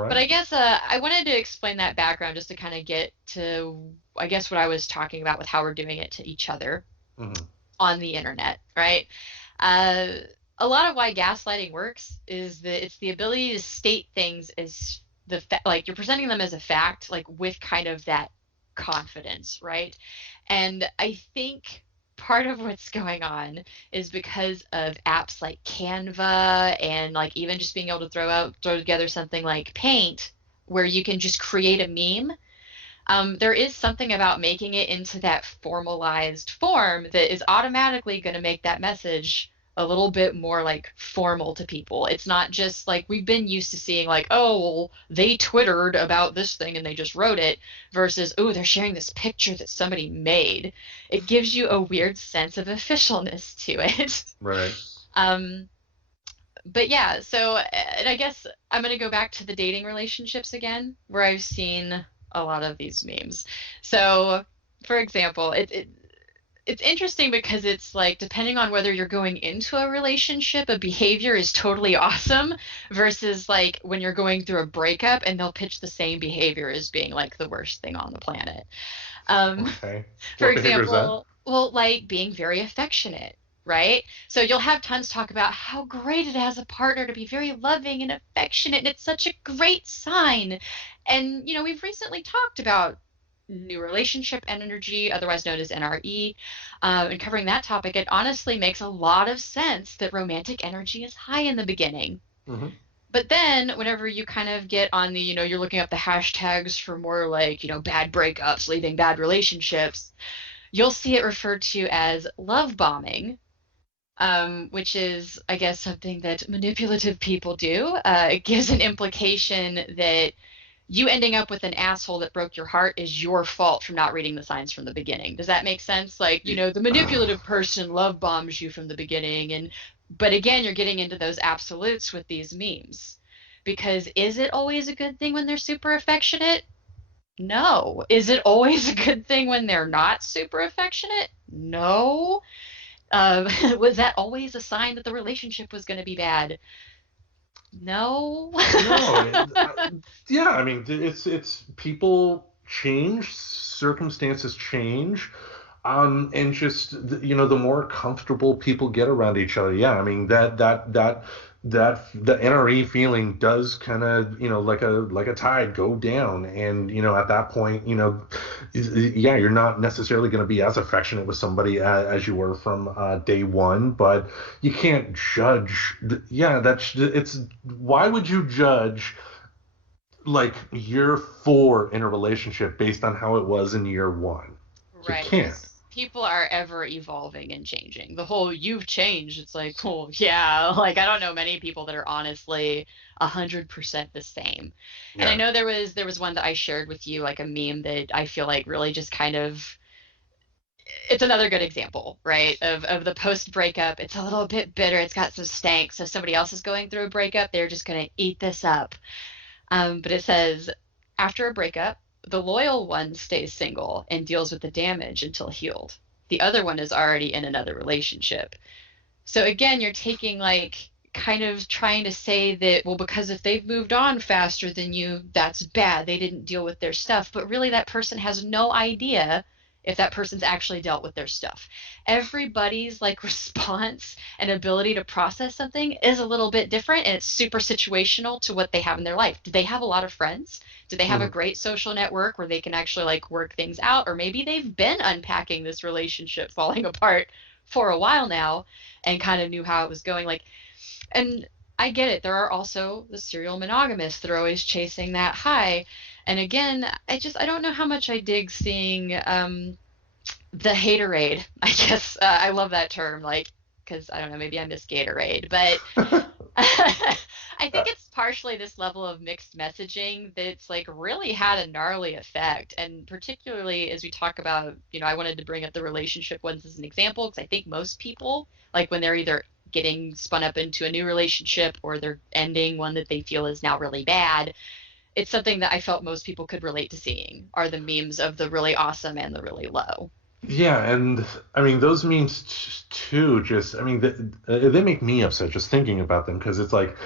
right. But I guess I wanted to explain that background just to kind of get to, I guess, what I was talking about with how we're doing it to each other on the internet, right? A lot of why gaslighting works is that it's the ability to state things as like you're presenting them as a fact, like with kind of that confidence, right? And I think part of what's going on is because of apps like Canva and like even just being able to throw together something like Paint. where you can just create a meme. There is something about making it into that formalized form that is automatically going to make that message a little bit more like formal to people. It's not just like we've been used to seeing like, oh, well, they Twittered about this thing and they just wrote it versus, oh, they're sharing this picture that somebody made. It gives you a weird sense of officialness to it. Right. Um, but yeah, so and I guess I'm going to go back to the dating relationships again, where I've seen a lot of these memes. So, for example, it's interesting because it's like depending on whether you're going into a relationship, a behavior is totally awesome versus like when you're going through a breakup and they'll pitch the same behavior as being like the worst thing on the planet. Okay. For What behavior is that? example, well, like being very affectionate, right? So you'll have tons talk about how great it is as a partner to be very loving and affectionate, and it's such a great sign. And, we've recently talked about new relationship energy, otherwise known as NRE, and covering that topic. It honestly makes a lot of sense that romantic energy is high in the beginning. Mm-hmm. But then whenever you kind of get on the, you're looking up the hashtags for more like, bad breakups, leaving bad relationships, you'll see it referred to as love bombing, which is, I guess, something that manipulative people do. It gives an implication that you ending up with an asshole that broke your heart is your fault from not reading the signs from the beginning. Does that make sense? Like, the manipulative person love bombs you from the beginning. But again, you're getting into those absolutes with these memes. Because is it always a good thing when they're super affectionate? No. Is it always a good thing when they're not super affectionate? No. Was that always a sign that the relationship was going to be bad? No. No. Yeah, I mean, it's people change, circumstances change, and just the more comfortable people get around each other. Yeah, I mean that the NRE feeling does kind of like a tide go down, and at that point yeah, you're not necessarily going to be as affectionate with somebody as you were from day one, but you can't judge. Yeah, it's why would you judge like year 4 in a relationship based on how it was in year 1? You Right, can't. because people are ever evolving and changing. The whole you've changed, it's like, well, yeah, like I don't know many people that are honestly 100% the same. And I Yeah. know there was one that I shared with you, like a meme that I feel like really just kind of it's another good example, right? Of the post breakup. It's a little bit bitter. It's got some stank. So somebody else is going through a breakup, they're just gonna eat this up. But it says, after a breakup, the loyal one stays single and deals with the damage until healed. The other one is already in another relationship. So again, you're taking like kind of trying to say that, well, because if they've moved on faster than you, that's bad. They didn't deal with their stuff. But really, that person has no idea if that person's actually dealt with their stuff. Everybody's like response and ability to process something is a little bit different, and it's super situational to what they have in their life. Do they have a lot of friends? Do they have a Mhm. great social network where they can actually like work things out? Or maybe they've been unpacking this relationship falling apart for a while now and kind of knew how it was going. Like, and I get it. There are also the serial monogamists that are always chasing that high. And again, I don't know how much I dig seeing the haterade. I guess I love that term, like, because I don't know, maybe I miss Gatorade, but I think it's partially this level of mixed messaging that's like really had a gnarly effect. And particularly as we talk about, I wanted to bring up the relationship ones as an example because I think most people, like when they're either getting spun up into a new relationship or they're ending one that they feel is now really bad, it's something that I felt most people could relate to seeing are the memes of the really awesome and the really low. Yeah, and I mean those memes too. Just I mean they make me upset just thinking about them because it's like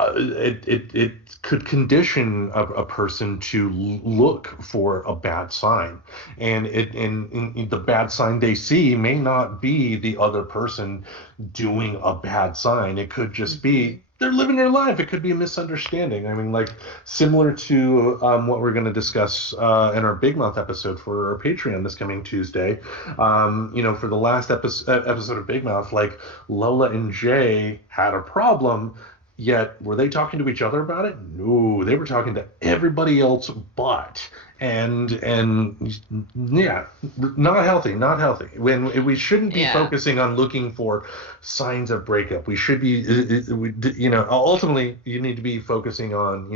it could condition a person to look for a bad sign, and the bad sign they see may not be the other person doing a bad sign. It could just Mm-hmm. be they're living their life. It could be a misunderstanding. I mean, like similar to what we're going to discuss in our Big Mouth episode for our Patreon this coming Tuesday. For the last episode of Big Mouth, like Lola and Jay had a problem. Yet, were they talking to each other about it? No, they were talking to everybody else but. And yeah, not healthy, not healthy. When we shouldn't be Yeah. focusing on looking for signs of breakup. We should be, ultimately, you need to be focusing on,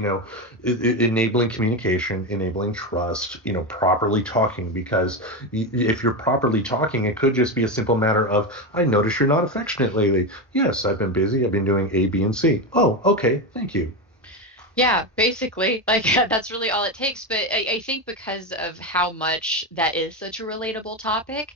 enabling communication, enabling trust, properly talking. Because if you're properly talking, it could just be a simple matter of, I notice you're not affectionate lately. Yes, I've been busy. I've been doing A, B, and C. Oh, okay, thank you. Yeah, basically, like that's really all it takes. But I think because of how much that is such a relatable topic,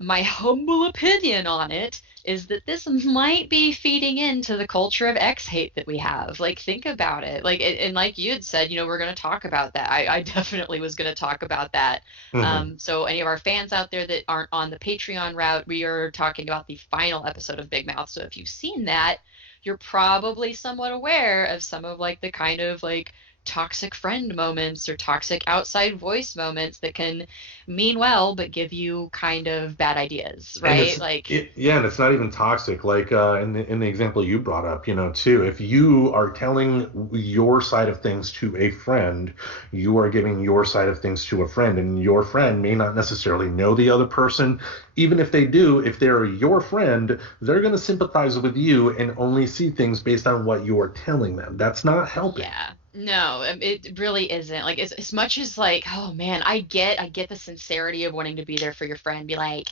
my humble opinion on it is that this might be feeding into the culture of ex hate that we have. Like, think about it. Like, and like you had said, we're going to talk about that. I definitely was going to talk about that. Hmm. So, any of our fans out there that aren't on the Patreon route, we are talking about the final episode of Big Mouth. So, if you've seen that, you're probably somewhat aware of some of like the kind of like toxic friend moments or toxic outside voice moments that can mean well but give you kind of bad ideas, And right? Like, yeah, and it's not even toxic. Like in the example you brought up, too. If you are telling your side of things to a friend, you are giving your side of things to a friend, and your friend may not necessarily know the other person. Even if they do, if they're your friend, they're going to sympathize with you and only see things based on what you are telling them. That's not helping. yeah. No, it really isn't. Like as much as like, oh man, I get the sincerity of wanting to be there for your friend. Be like,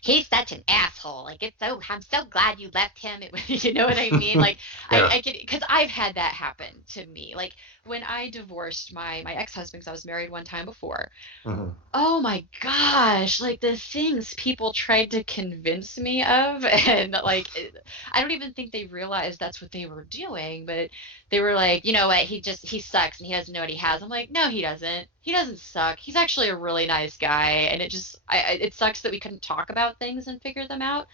he's such an asshole. Like I'm so glad you left him. You know what I mean? Like Yeah. I can because I've had that happen to me. Like when I divorced my ex-husband, because I was married one time before. Hmm. Oh my gosh, like the things people tried to convince me of, and like, I don't even think they realized that's what they were doing, but they were like, you know what, he sucks and he doesn't know what he has. I'm like, no, he doesn't. He doesn't suck. He's actually a really nice guy, and it sucks that we couldn't talk about things and figure them out,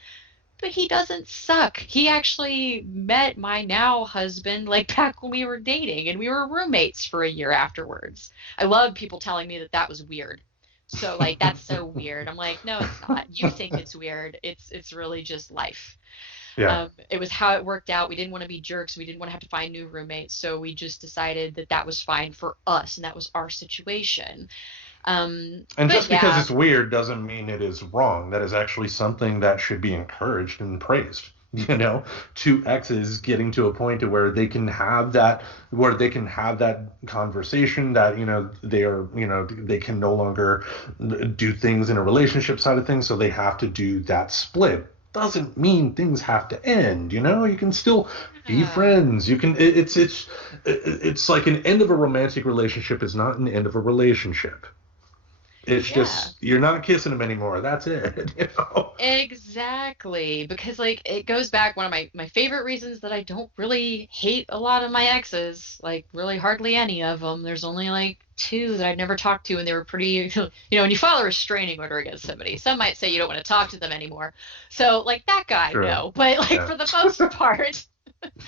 but he doesn't suck. He actually met my now husband like back when we were dating, and we were roommates for a year afterwards. I love people telling me that that was weird. So like that's so weird. I'm like, no, it's not. You think it's weird. It's really just life. Yeah. It was how it worked out. We didn't want to be jerks. We didn't want to have to find new roommates. So we just decided that that was fine for us, and that was our situation. And But just because yeah, it's weird doesn't mean it is wrong. That is actually something that should be encouraged and praised. Two exes getting to a point to where they can have that conversation that, they can no longer do things in a relationship side of things, so they have to do that split. Doesn't mean things have to end. You can still be yeah, friends. You can. It's like an end of a romantic relationship is not an end of a relationship. It's yeah. just you're not kissing him anymore. That's it. Exactly, because like it goes back one of my favorite reasons that I don't really hate a lot of my exes, like really hardly any of them. There's only like two that I've never talked to, and they were pretty, when you file a restraining order against somebody, some might say you don't want to talk to them anymore. So like that guy, True. no, but like Yeah. for the most part,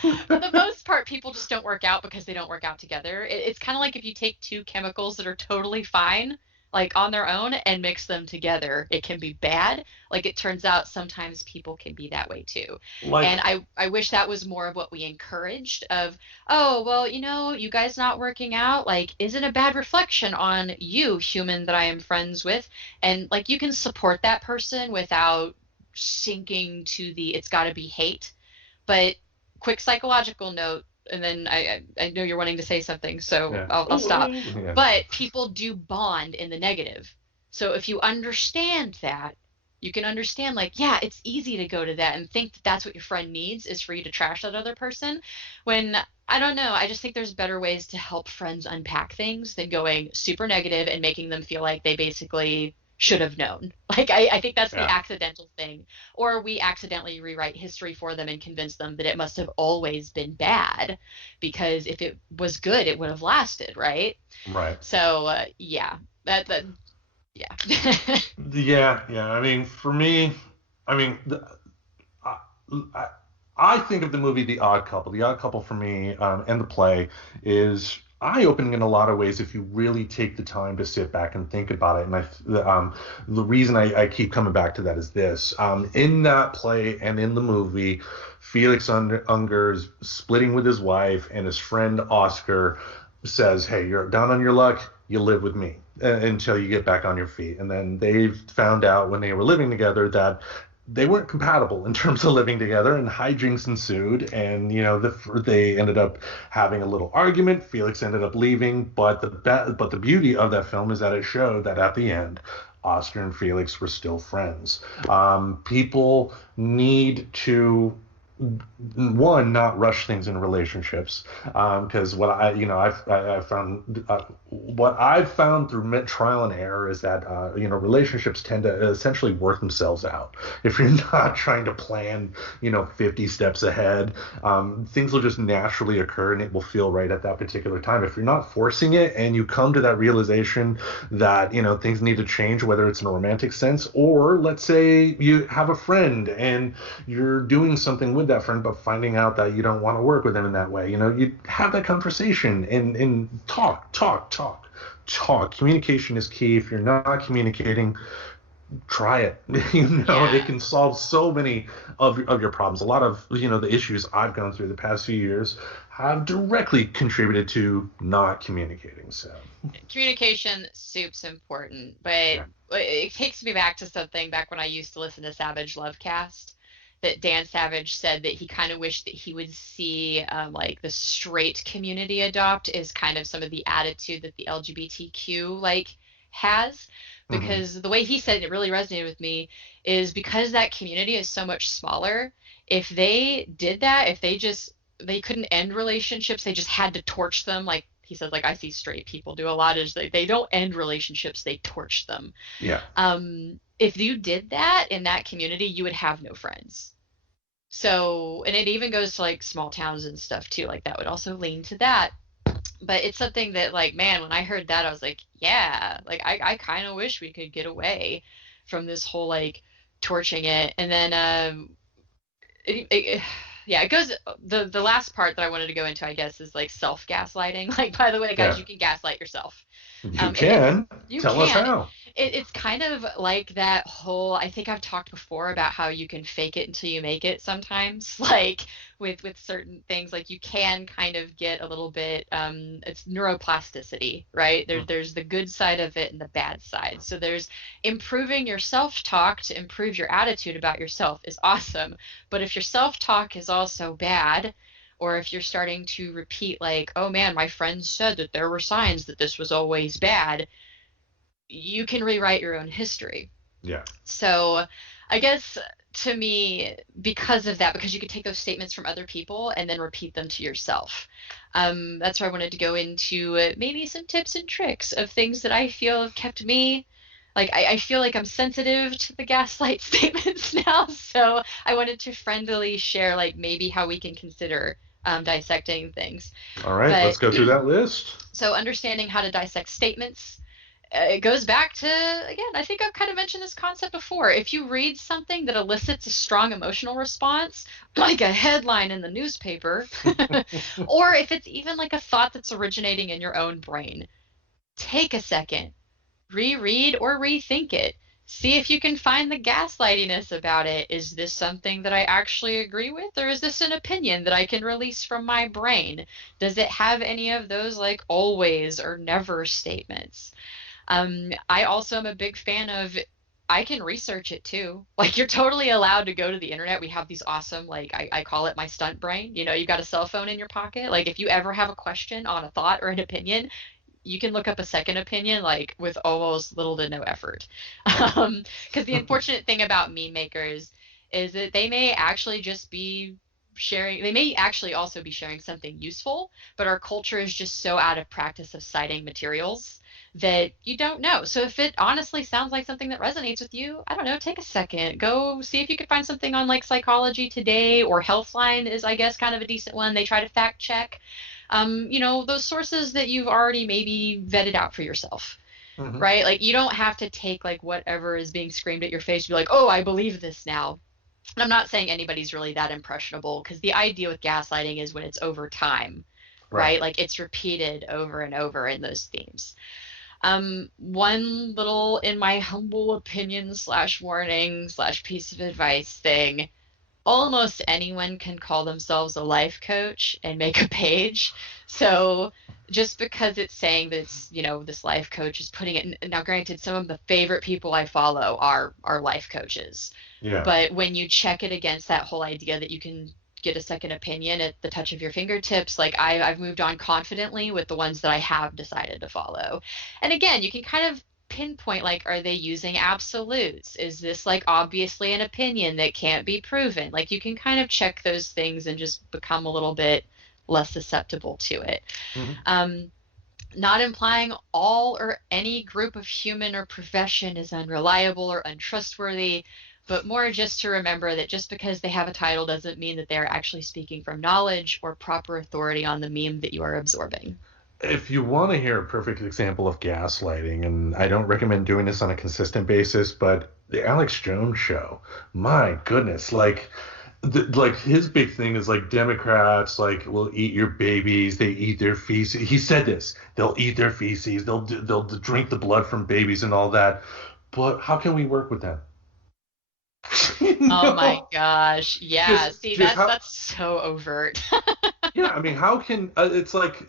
for the most part, people just don't work out because they don't work out together. It's kind of like if you take two chemicals that are totally fine, like on their own, and mix them together, it can be bad. Like it turns out sometimes people can be that way too. Like And I wish that was more of what we encouraged of, oh, well, you guys not working out, like, isn't a bad reflection on you, human that I am friends with. And like you can support that person without sinking to the it's got to be hate. But quick psychological note, and then I know you're wanting to say something, so yeah. I'll stop. Ooh, yeah. But people do bond in the negative. So if you understand that, you can understand like, yeah, it's easy to go to that and think that that's what your friend needs is for you to trash that other person. When I don't know, I just think there's better ways to help friends unpack things than going super negative and making them feel like they basically should have known. Like I think that's the Yeah. accidental thing, or we accidentally rewrite history for them and convince them that it must have always been bad because if it was good it would have lasted, right? Right. So yeah, that yeah. Yeah. Yeah. I mean, for me, I mean, I, I think of the movie The Odd Couple. The Odd Couple for me, and the play is eye-opening in a lot of ways if you really take the time to sit back and think about it. And the reason I keep coming back to that is this. In that play and in the movie, Felix Unger is splitting with his wife, and his friend Oscar says, hey, you're down on your luck, you live with me until you get back on your feet. And then they found out when they were living together that they weren't compatible in terms of living together, and hijinks ensued. And they ended up having a little argument. Felix ended up leaving, but the beauty of that film is that it showed that at the end, Oscar and Felix were still friends. People need to, one, not rush things in relationships, because I've found what I've found through trial and error is that relationships tend to essentially work themselves out. If you're not trying to plan 50 steps ahead, things will just naturally occur, and it will feel right at that particular time. If you're not forcing it and you come to that realization that things need to change, whether it's in a romantic sense, or let's say you have a friend and you're doing something with that friend, but finding out that you don't want to work with them in that way, you have that conversation and talk. Communication is key. If you're not communicating, try it. It can solve so many of your problems. A lot of the issues I've gone through the past few years have directly contributed to not communicating. So communication soup's important, but it takes me back to something back when I used to listen to Savage Lovecast, that Dan Savage said that he kind of wished that he would see like the straight community adopt is kind of some of the attitude that the LGBTQ has, because the way he said it really resonated with me is because that community is so much smaller. If they did that, if they couldn't end relationships, they just had to torch them. Like he said, I see straight people do a lot is they don't end relationships, they torch them. Yeah. If you did that in that community, you would have no friends. So, and it even goes to small towns and stuff too. That would also lean to that. But it's something that man, when I heard that, I was like, yeah, I kind of wish we could get away from this whole torching it. And then it goes, the last part that I wanted to go into, I guess, is self-gaslighting. By the way, guys, you can gaslight yourself. You can. Tell us how. It's kind of like that whole, I think I've talked before about how you can fake it until you make it sometimes, with certain things, you can kind of get a little bit, it's neuroplasticity, right? There's the good side of it and the bad side. So there's improving your self-talk to improve your attitude about yourself is awesome. But if your self-talk is also bad, or if you're starting to repeat oh man, my friends said that there were signs that this was always bad, you can rewrite your own history. Yeah. So I guess to me, because of that, because you could take those statements from other people and then repeat them to yourself. That's where I wanted to go into maybe some tips and tricks of things that I feel have kept me, I feel like I'm sensitive to the gaslight statements now. So I wanted to friendly share maybe how we can consider dissecting things. All right, let's go through that list. So understanding how to dissect statements, it goes back to, again, I think I've kind of mentioned this concept before. If you read something that elicits a strong emotional response, like a headline in the newspaper, or if it's even a thought that's originating in your own brain, take a second, reread or rethink it. See if you can find the gaslightiness about it. Is this something that I actually agree with, or is this an opinion that I can release from my brain? Does it have any of those always or never statements? I also am a big fan of, I can research it too. You're totally allowed to go to the internet. We have these awesome, I call it my stunt brain. You've got a cell phone in your pocket. If you ever have a question on a thought or an opinion, you can look up a second opinion with almost little to no effort. Because the unfortunate thing about meme makers is that they may actually just be sharing, they may actually also be sharing something useful, but our culture is just so out of practice of citing materials that you don't know. So if it honestly sounds like something that resonates with you, I don't know, take a second, go see if you can find something on Psychology Today, or Healthline is, I guess, kind of a decent one. They try to fact check, those sources that you've already maybe vetted out for yourself. Right? You don't have to take whatever is being screamed at your face and be oh, I believe this now. And I'm not saying anybody's really that impressionable, because the idea with gaslighting is when it's over time, Right. right? Like it's repeated over and over in those themes. One little, in my humble opinion slash warning slash piece of advice thing, almost anyone can call themselves a life coach and make a page. So just because it's saying that it's, this life coach is putting it in, now granted, some of the favorite people I follow are life coaches. Yeah. But when you check it against that whole idea that you can get a second opinion at the touch of your fingertips, like I've moved on confidently with the ones that I have decided to follow. And again, you can kind of pinpoint, like, are they using absolutes? Is this like obviously an opinion that can't be proven? Like you can kind of check those things and just become a little bit less susceptible to it. Mm-hmm. Not implying all or any group of human or profession is unreliable or untrustworthy, but more just to remember that just because they have a title doesn't mean that they're actually speaking from knowledge or proper authority on the meme that you are absorbing. If you want to hear a perfect example of gaslighting, and I don't recommend doing this on a consistent basis, but the Alex Jones show, my goodness, like his big thing is like Democrats like will eat your babies, they eat their feces. He said this, they'll eat their feces, they'll drink the blood from babies and all that. But how can we work with them? Oh my gosh. Yeah. See, that's so overt. Yeah, I mean, how can it's like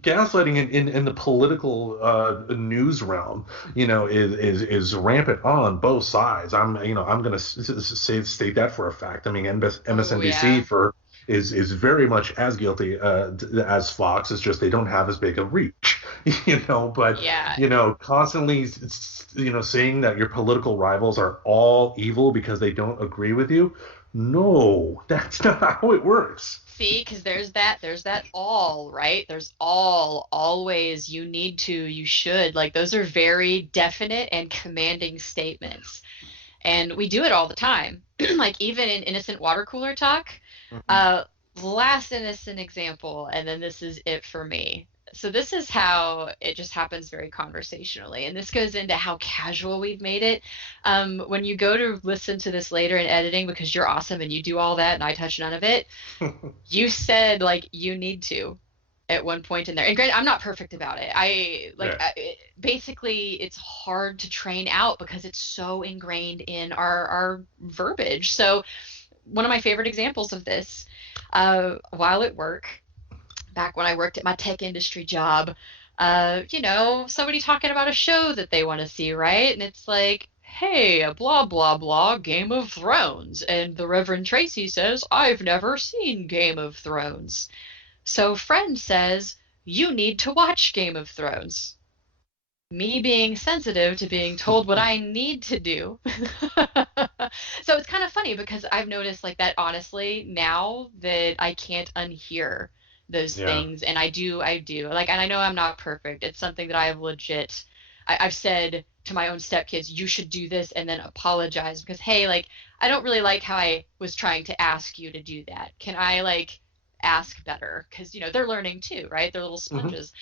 gaslighting in the political news realm, is rampant on both sides. I'm going to state that for a fact. I mean, MSNBC is very much as guilty as Fox. It's just they don't have as big a reach, But yeah. Constantly, saying that your political rivals are all evil because they don't agree with you. No, that's not how it works. See, because there's that all, right? There's all, always, you need to, you should. Like those are very definite and commanding statements. And we do it all the time. Like even in innocent water cooler talk. Mm-hmm. Last innocent example, and then this is it for me. So this is how it just happens very conversationally, and this goes into how casual we've made it. When you go to listen to this later in editing, because you're awesome and you do all that and I touch none of it, you said like you need to at one point in there. And granted, I'm not perfect about it. Basically it's hard to train out because it's so ingrained in our verbiage. So one of my favorite examples of this, while at work, back when I worked at my tech industry job, somebody talking about a show that they want to see, right? And it's like, hey, blah, blah, blah, Game of Thrones. And the Reverend Tracy says, I've never seen Game of Thrones. So friend says, you need to watch Game of Thrones. Me being sensitive to being told what I need to do. So it's kind of funny because I've noticed like that honestly now that I can't unhear those Yeah. things. And I do like, and I know I'm not perfect. It's something that I have I've said to my own stepkids, you should do this, and then apologize because, hey, like, I don't really like how I was trying to ask you to do that. Can I like ask better? Because, they're learning too, right? They're little Mm-hmm. sponges.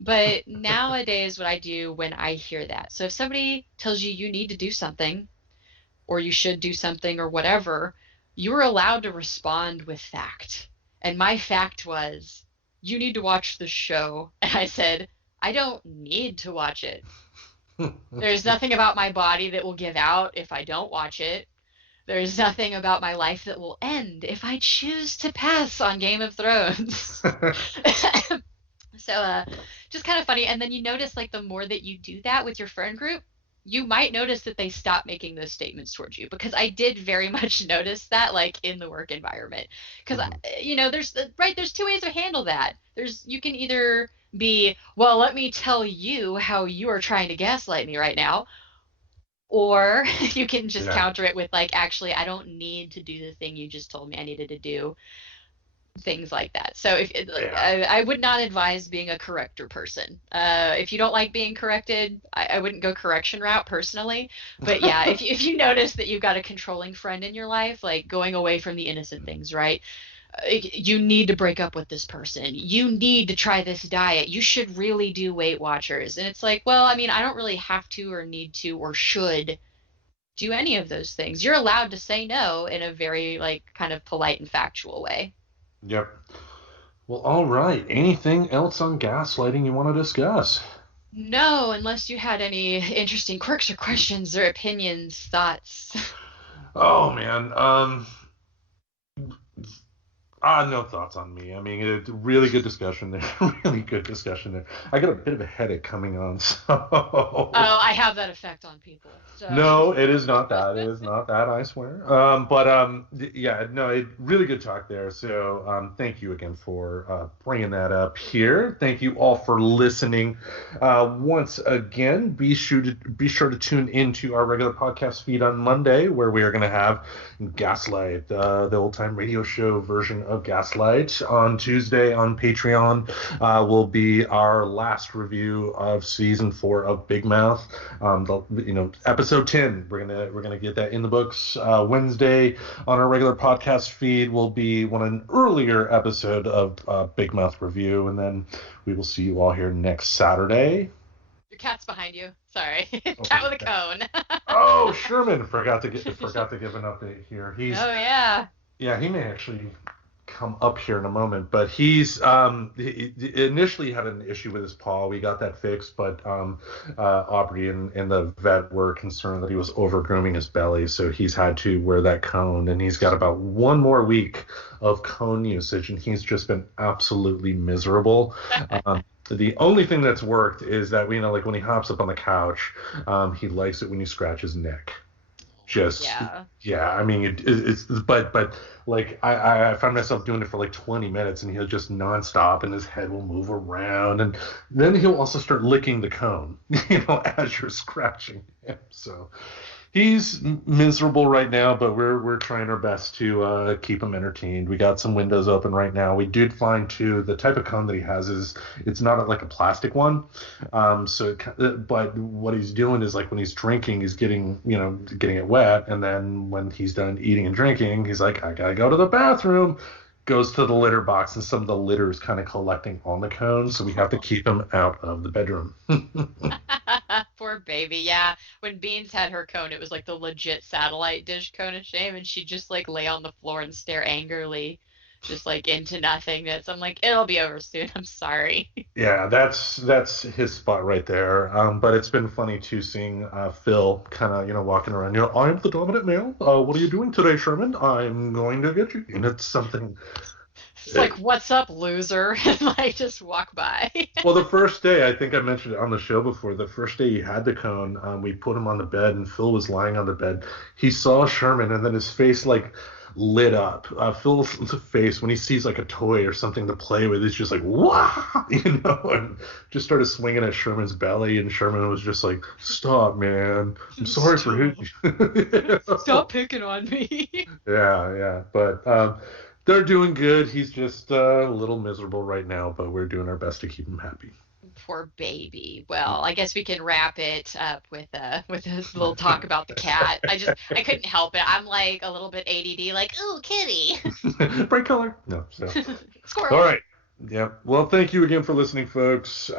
But nowadays, what I do when I hear that, so if somebody tells you you need to do something or you should do something or whatever, you are allowed to respond with fact. And my fact was, you need to watch the show. And I said, I don't need to watch it. There's nothing about my body that will give out if I don't watch it. There's nothing about my life that will end if I choose to pass on Game of Thrones. So just kind of funny. And then you notice like the more that you do that with your friend group, you might notice that they stop making those statements towards you, because I did very much notice that like in the work environment. Because there's two ways to handle that. You can either be, well, let me tell you how you are trying to gaslight me right now, or you can just Yeah. counter it with like, actually, I don't need to do the thing you just told me I needed to do. Things like that. So I would not advise being a corrector person. If you don't like being corrected, I wouldn't go correction route personally. But yeah, if you notice that you've got a controlling friend in your life, like going away from the innocent things, right? You need to break up with this person. You need to try this diet. You should really do Weight Watchers. And it's like, well, I mean, I don't really have to or need to or should do any of those things. You're allowed to say no in a very like kind of polite and factual way. Yep. Well, all right. Anything else on gaslighting you want to discuss? No, unless you had any interesting quirks or questions or opinions, thoughts. Oh man. No thoughts on me. I mean, really good discussion there. Really good discussion there. I got a bit of a headache coming on, so. Oh, I have that effect on people. So. No, it is not that. It is not that, I swear. Yeah, no, really good talk there. So, thank you again for bringing that up here. Thank you all for listening. Once again, be sure to tune into our regular podcast feed on Monday, where we are going to have Gaslight, the old time radio show version of Gaslight. On Tuesday on Patreon will be our last review of season 4 of Big Mouth. Episode 10. We're gonna get that in the books. Wednesday on our regular podcast feed will be an earlier episode of Big Mouth review, and then we will see you all here next Saturday. Your cat's behind you. Sorry, cat with a cone. Oh, Sherman forgot to give an update here. He may actually come up here in a moment, but he initially had an issue with his paw. We got that fixed, but Aubrey and the vet were concerned that he was over grooming his belly, so he's had to wear that cone, and he's got about 1 more week of cone usage, and he's just been absolutely miserable. The only thing that's worked is that like when he hops up on the couch, he likes it when you scratch his neck. I mean, but like I found myself doing it for like 20 minutes, and he'll just nonstop, and his head will move around, and then he'll also start licking the cone, as you're scratching him. So he's miserable right now, but we're trying our best to keep him entertained. We got some windows open right now. We did find too the type of cone that he has is it's not like a plastic one. But what he's doing is like when he's drinking, he's getting it wet, and then when he's done eating and drinking, he's like, I gotta go to the bathroom. Goes to the litter box, and some of the litter is kind of collecting on the cone, so we have to keep him out of the bedroom. Poor baby. Yeah, when Beans had her cone, it was like the legit satellite dish cone of shame, and she'd just like lay on the floor and stare angrily, just like into nothingness. I'm like, it'll be over soon. I'm sorry. Yeah, that's his spot right there. But it's been funny too seeing Phil kind of walking around. I'm the dominant male. What are you doing today, Sherman? I'm going to get you. And it's something. It's like, what's up, loser? And like just walk by. Well, the first day, I think I mentioned it on the show before, the first day he had the cone, we put him on the bed, and Phil was lying on the bed. He saw Sherman, and then his face like lit up. Phil's face when he sees like a toy or something to play with, it's just like wow, and just started swinging at Sherman's belly, and Sherman was just like, "Stop, man! I'm sorry for hitting you. Stop picking on me." Yeah, but they're doing good. He's just a little miserable right now, but we're doing our best to keep him happy. Poor baby. Well, I guess we can wrap it up with a little talk about the cat. I couldn't help it. I'm like a little bit ADD, like, ooh, kitty. Bright color. No. So. Squirrel. All right. Yeah. Well, thank you again for listening, folks.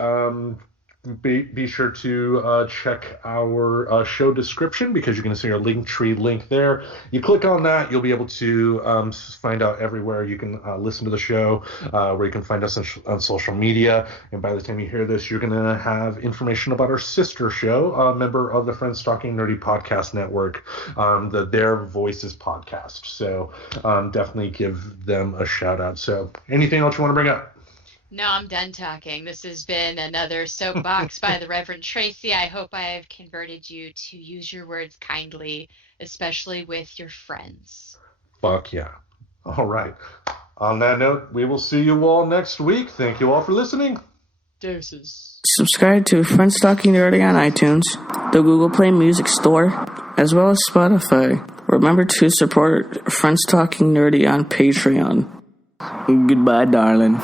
Be sure to check our show description, because you're going to see our Linktree link there. You click on that, you'll be able to find out everywhere you can listen to the show, where you can find us on social media. And by the time you hear this, you're going to have information about our sister show, a member of the Friends Talking Nerdy Podcast Network, the Their Voices podcast. So definitely give them a shout out. So anything else you want to bring up? No, I'm done talking. This has been another soapbox by the Reverend Tracy. I hope I have converted you to use your words kindly, especially with your friends. Fuck yeah. All right. On that note, we will see you all next week. Thank you all for listening. Deuces. Subscribe to Friends Talking Nerdy on iTunes, the Google Play Music Store, as well as Spotify. Remember to support Friends Talking Nerdy on Patreon. Goodbye, darling.